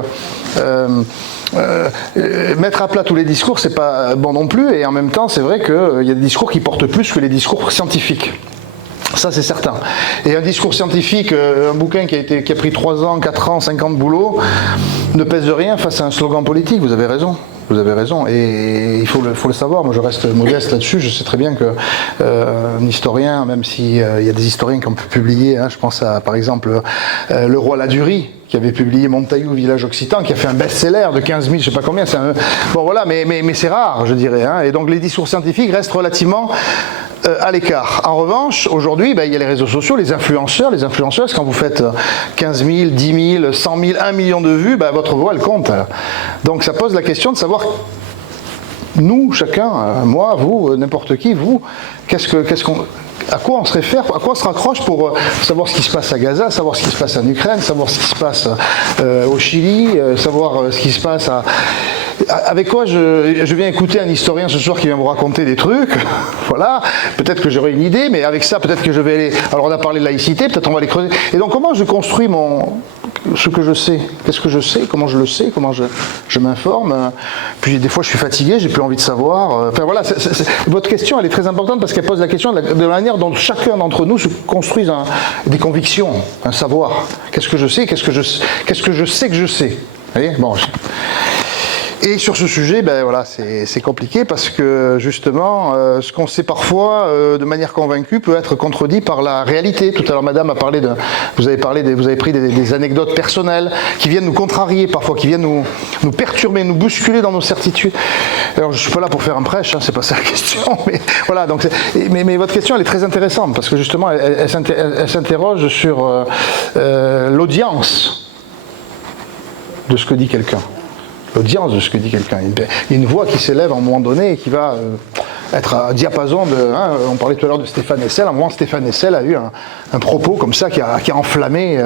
mettre à plat tous les discours, c'est pas bon non plus, et en même temps, c'est vrai qu'il y a des discours qui portent plus que les discours scientifiques. Ça, c'est certain. Et un discours scientifique, un bouquin qui a pris 3 ans, 4 ans, 5 ans de boulot, ne pèse de rien face à un slogan politique. Vous avez raison. Vous avez raison. Et il faut le savoir. Moi, je reste modeste là-dessus. Je sais très bien que un historien, même s'il y a des historiens qui ont pu publier, je pense à, par exemple, le roi Ladurie, qui avait publié Montaillou, village occitan, qui a fait un best-seller de 15 000, je ne sais pas combien. Bon, voilà, mais c'est rare, je dirais. Et donc, les discours scientifiques restent relativement à l'écart. En revanche, aujourd'hui, il y a les réseaux sociaux, les influenceurs, les influenceuses. Quand vous faites 15 000, 10 000, 100 000, 1 million de vues, votre voix, elle compte. Donc, ça pose la question de savoir, nous, chacun, moi, vous, n'importe qui, vous, à quoi on se réfère, à quoi on se raccroche pour savoir ce qui se passe à Gaza, savoir ce qui se passe en Ukraine, savoir ce qui se passe au Chili, savoir ce qui se passe à... Avec quoi je viens écouter un historien ce soir qui vient vous raconter des trucs, voilà, peut-être que j'aurai une idée, mais avec ça, peut-être que je vais aller... Alors on a parlé de laïcité, peut-être on va les creuser. Et donc comment je construis ce que je sais, qu'est-ce que je sais, comment je le sais, comment je m'informe. Puis des fois je suis fatigué, j'ai plus envie de savoir. Enfin voilà, votre question elle est très importante parce qu'elle pose la question de la manière dont chacun d'entre nous se construise des convictions, un savoir. Qu'est-ce que je sais, qu'est-ce que je sais que je sais. Vous voyez, bon. Et sur ce sujet, voilà, c'est compliqué parce que justement, ce qu'on sait parfois de manière convaincue peut être contredit par la réalité. Tout à l'heure, Madame a parlé vous avez pris des anecdotes personnelles qui viennent nous contrarier parfois, qui viennent nous perturber, nous bousculer dans nos certitudes. Alors, je suis pas là pour faire un prêche, c'est pas ça la question. Mais voilà, donc, mais votre question, elle est très intéressante parce que justement, elle s'interroge sur l'audience de ce que dit quelqu'un. L'audience de ce que dit quelqu'un. Il y a une voix qui s'élève à un moment donné et qui va être à diapason de... on parlait tout à l'heure de Stéphane Hessel. À un moment, Stéphane Hessel a eu un propos comme ça qui a enflammé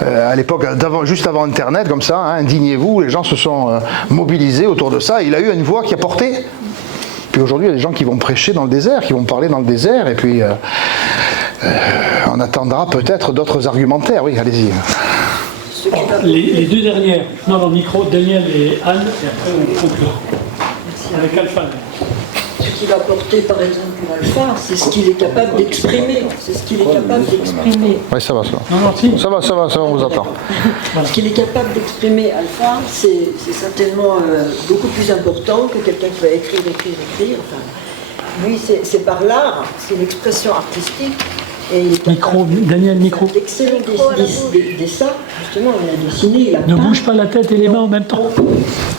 à l'époque, juste avant Internet, comme ça, indignez-vous, les gens se sont mobilisés autour de ça. Il a eu une voix qui a porté. Puis aujourd'hui, il y a des gens qui vont prêcher dans le désert, qui vont parler dans le désert, et puis on attendra peut-être d'autres argumentaires. Oui, allez-y. Les deux dernières, non, dans le micro, Daniel et Anne, et après on conclura. Avec Alpha. Ce qu'il va porter, par exemple, Alpha, c'est ce qu'il est capable d'exprimer. C'est ce qu'il est capable d'exprimer. Oui, ça va, ça va. Non, si. Ça va, on vous attend. Ce qu'il est capable d'exprimer, Alpha, c'est certainement beaucoup plus important que quelqu'un qui va écrire. Enfin, lui, c'est par l'art, c'est l'expression artistique. Micro, Daniel, micro. D'excellents dessins, justement, il a dessiné. Ne bouge pas la tête et les mains en même temps.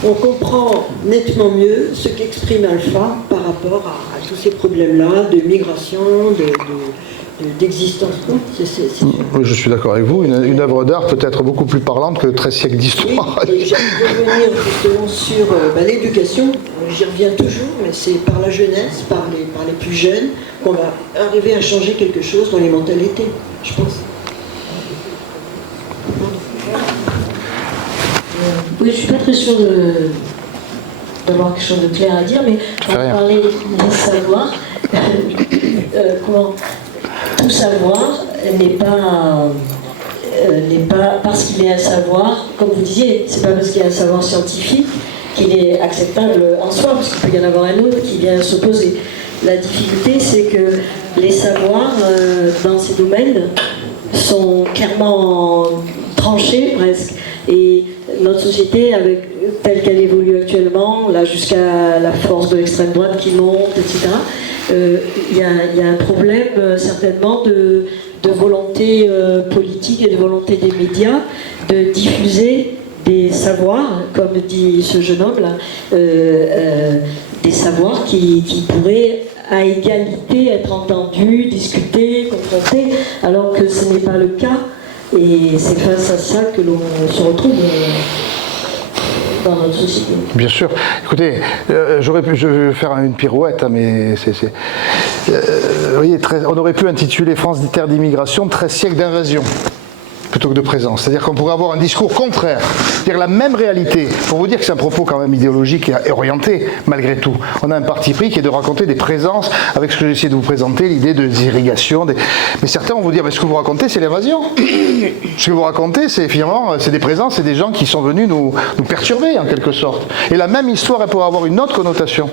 On comprend nettement mieux ce qu'exprime Alpha par rapport à tous ces problèmes-là de migration, de d'existence. Oui, je suis d'accord avec vous. Une œuvre d'art peut être beaucoup plus parlante que 13 siècles d'histoire. Oui, j'ai envie de revenir justement sur l'éducation. J'y reviens toujours, mais c'est par la jeunesse, par les plus jeunes, qu'on va arriver à changer quelque chose dans les mentalités, je pense. Oui, je ne suis pas très sûre d'avoir quelque chose de clair à dire, mais on va parler des savoirs. Comment tout savoir n'est pas parce qu'il est un savoir, comme vous disiez, c'est pas parce qu'il y a un savoir scientifique qu'il est acceptable en soi, parce qu'il peut y en avoir un autre qui vient s'opposer. La difficulté, c'est que les savoirs dans ces domaines sont clairement tranchés presque. Et notre société, telle qu'elle évolue actuellement, là jusqu'à la force de l'extrême droite qui monte, etc., il y a un problème certainement de volonté politique et de volonté des médias de diffuser des savoirs, comme dit ce jeune homme là, des savoirs qui pourraient à égalité être entendus, discutés, confrontés, alors que ce n'est pas le cas. Et c'est face à ça que l'on se retrouve dans notre société. Bien sûr. Écoutez, je vais faire une pirouette, hein, mais vous voyez, on aurait pu intituler France des terres d'immigration 13 siècles d'invasion plutôt que de présence. C'est-à-dire qu'on pourrait avoir un discours contraire, c'est-à-dire la même réalité, pour vous dire que c'est un propos quand même idéologique et orienté, malgré tout. On a un parti pris qui est de raconter des présences, avec ce que j'ai essayé de vous présenter, l'idée de irrigation. Mais certains vont vous dire, mais ce que vous racontez, c'est l'invasion. Ce que vous racontez, c'est finalement, c'est des présences, c'est des gens qui sont venus nous perturber, en quelque sorte. Et la même histoire, elle pourrait avoir une autre connotation,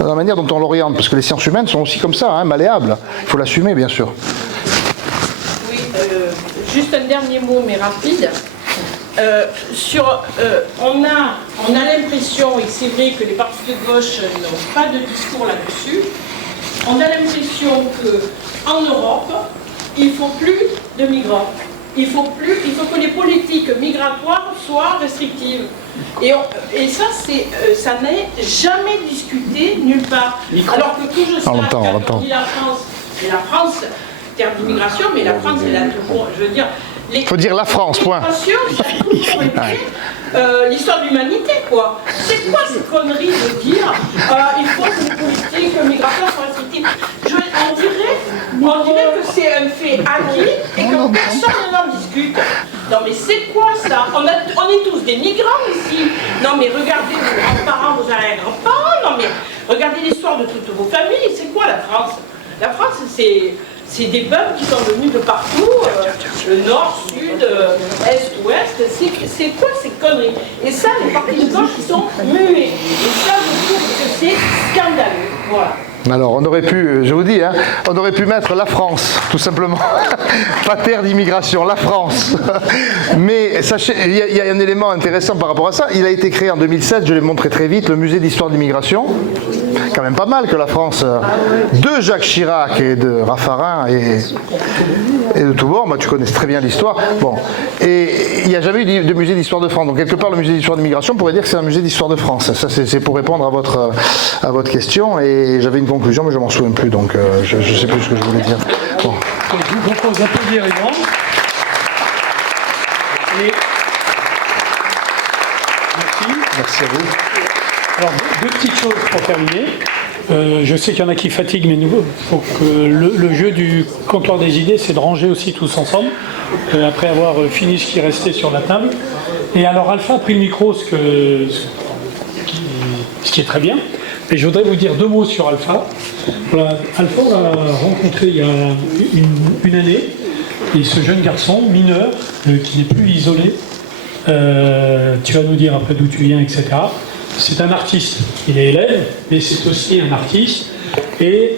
dans la manière dont on l'oriente, parce que les sciences humaines sont aussi comme ça, hein, malléables. Il faut l'assumer, bien sûr. Juste un dernier mot, mais rapide. On a l'impression, et c'est vrai que les partis de gauche n'ont pas de discours là-dessus, on a l'impression qu'en Europe, il ne faut plus de migrants. Il faut que les politiques migratoires soient restrictives. Et ça n'est jamais discuté nulle part. Alors que tout je sais, quand on dit la France, c'est la France, terme d'immigration, mais la France, elle a toujours, je veux dire... Il faut dire la France, point. Ça a toujours été l'histoire de l'humanité, quoi. C'est quoi cette connerie de dire il faut que les politiques migratoires soient restrictives? On dirait que c'est un fait acquis et que personne n'en discute. Non mais c'est quoi ça? On est tous des migrants ici. Non mais regardez vos grands-parents, vos arrière-grands-parents. Non mais regardez l'histoire de toutes vos familles. C'est quoi la France? La France, c'est des peuples qui sont venus de partout, nord, sud, est, ouest. C'est quoi ces conneries? Et ça, les partis de gauche, ils sont muets. Et ça, je trouve que c'est scandaleux. Voilà. Alors, on aurait pu, je vous dis, hein, on aurait pu mettre la France, tout simplement. Pas terre d'immigration, la France. Mais sachez, il y a un élément intéressant par rapport à ça. Il a été créé en 2007, je l'ai montré très vite, le musée d'histoire d'immigration. Quand même pas mal que la France, de Jacques Chirac et de Raffarin et de Toubon, bah, tu connais très bien l'histoire. Bon. Et il n'y a jamais eu de musée d'histoire de France. Donc, quelque part, le musée d'histoire d'immigration, on pourrait dire que c'est un musée d'histoire de France. Ça, c'est pour répondre à votre question. Et j'avais une conclusion, mais je ne m'en souviens plus, donc je ne sais plus ce que je voulais dire. Bon. Donc, je vous propose d'applaudir les grands. Merci. Merci à vous. Alors, deux petites choses pour terminer. Je sais qu'il y en a qui fatiguent, mais il faut que le jeu du comptoir des idées, c'est de ranger aussi tous ensemble, après avoir fini ce qui restait sur la table. Et alors, Alpha a pris le micro, ce qui est très bien. Et je voudrais vous dire deux mots sur Alpha. Voilà, Alpha, on l'a rencontré il y a une année. Et ce jeune garçon, mineur, qui n'est plus isolé, tu vas nous dire après d'où tu viens, etc. C'est un artiste. Il est élève, mais c'est aussi un artiste. Et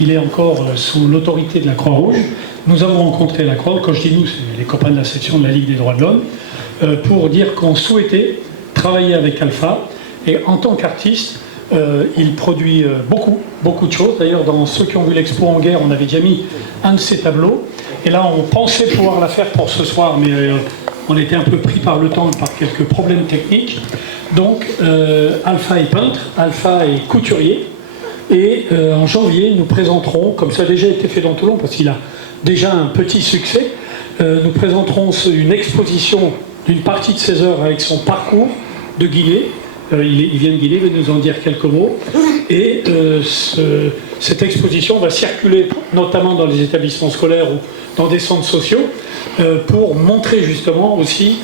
il est encore sous l'autorité de la Croix-Rouge. Nous avons rencontré la Croix-Rouge, quand je dis nous, c'est les copains de la section de la Ligue des droits de l'homme, pour dire qu'on souhaitait travailler avec Alpha. Et en tant qu'artiste, il produit beaucoup de choses. D'ailleurs, dans ceux qui ont vu l'expo en guerre, on avait déjà mis un de ses tableaux. Et là, on pensait pouvoir la faire pour ce soir, mais on était un peu pris par le temps, par quelques problèmes techniques. Donc, Alpha est peintre, Alpha est couturier. Et en janvier, nous présenterons, comme ça a déjà été fait dans Toulon, parce qu'il a déjà un petit succès, nous présenterons une exposition d'une partie de ses œuvres avec son parcours de Guillet. Il vient de Guillet, il va nous en dire quelques mots. Et cette exposition va circuler notamment dans les établissements scolaires ou dans des centres sociaux pour montrer justement aussi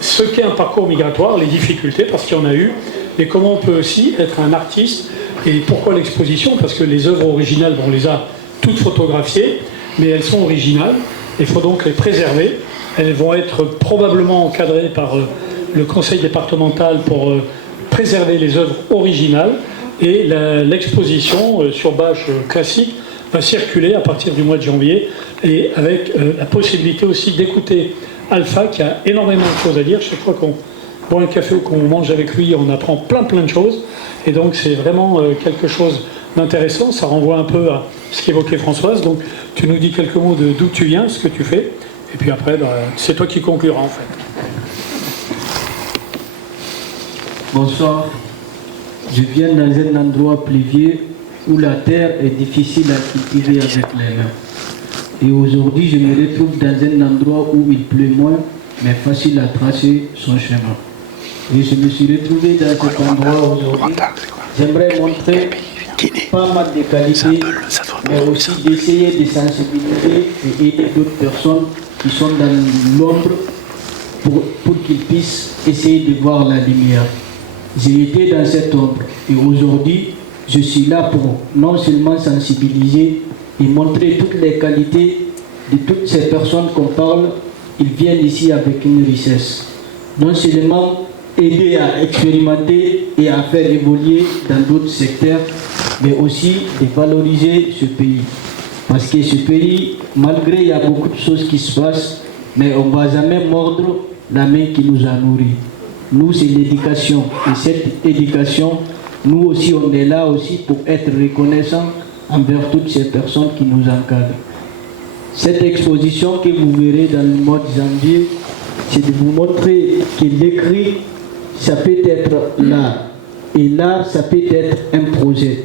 ce qu'est un parcours migratoire, les difficultés, parce qu'il y en a eu, et comment on peut aussi être un artiste. Et pourquoi l'exposition? Parce que les œuvres originales, on les a toutes photographiées, mais elles sont originales, il faut donc les préserver. Elles vont être probablement encadrées par le conseil départemental pour préserver les œuvres originales, et l'exposition sur bâche classique va circuler à partir du mois de janvier, et avec la possibilité aussi d'écouter Alpha, qui a énormément de choses à dire. Chaque fois qu'on boit un café ou qu'on mange avec lui, on apprend plein de choses, et donc c'est vraiment quelque chose d'intéressant. Ça renvoie un peu à ce qu'évoquait Françoise. Donc tu nous dis quelques mots d'où tu viens, ce que tu fais, et puis après c'est toi qui concluras en fait. Bonsoir. Je viens dans un endroit pluvieux où la terre est difficile à cultiver avec les mains. Et aujourd'hui, je me retrouve dans un endroit où il pleut moins, mais facile à tracer son chemin. Et je me suis retrouvé dans cet endroit aujourd'hui. J'aimerais montrer pas mal de qualités, mais aussi d'essayer de sensibiliser et aider d'autres personnes qui sont dans l'ombre pour qu'ils puissent essayer de voir la lumière. J'ai été dans cette ombre et aujourd'hui, je suis là pour non seulement sensibiliser et montrer toutes les qualités de toutes ces personnes qu'on parle. Ils viennent ici avec une richesse. Non seulement aider à expérimenter et à faire évoluer dans d'autres secteurs, mais aussi de valoriser ce pays. Parce que ce pays, malgré il y a beaucoup de choses qui se passent, mais on ne va jamais mordre la main qui nous a nourris. Nous, c'est l'éducation. Et cette éducation, nous aussi, on est là aussi pour être reconnaissants envers toutes ces personnes qui nous encadrent. Cette exposition que vous verrez dans le mois de janvier, c'est de vous montrer que l'écrit, ça peut être l'art. Et l'art, ça peut être un projet.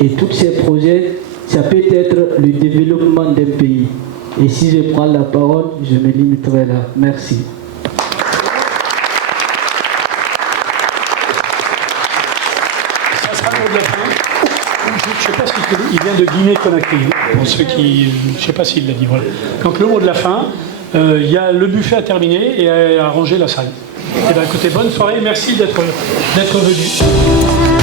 Et tous ces projets, ça peut être le développement d'un pays. Et si je prends la parole, je me limiterai là. Merci. Je ne sais pas s'il vient de Guinée-Conakry, pour ceux qui... Je ne sais pas s'il l'a dit. Voilà. Donc le mot de la fin, il y a le buffet à terminer et à ranger la salle. Et bien écoutez, bonne soirée, merci d'être venu.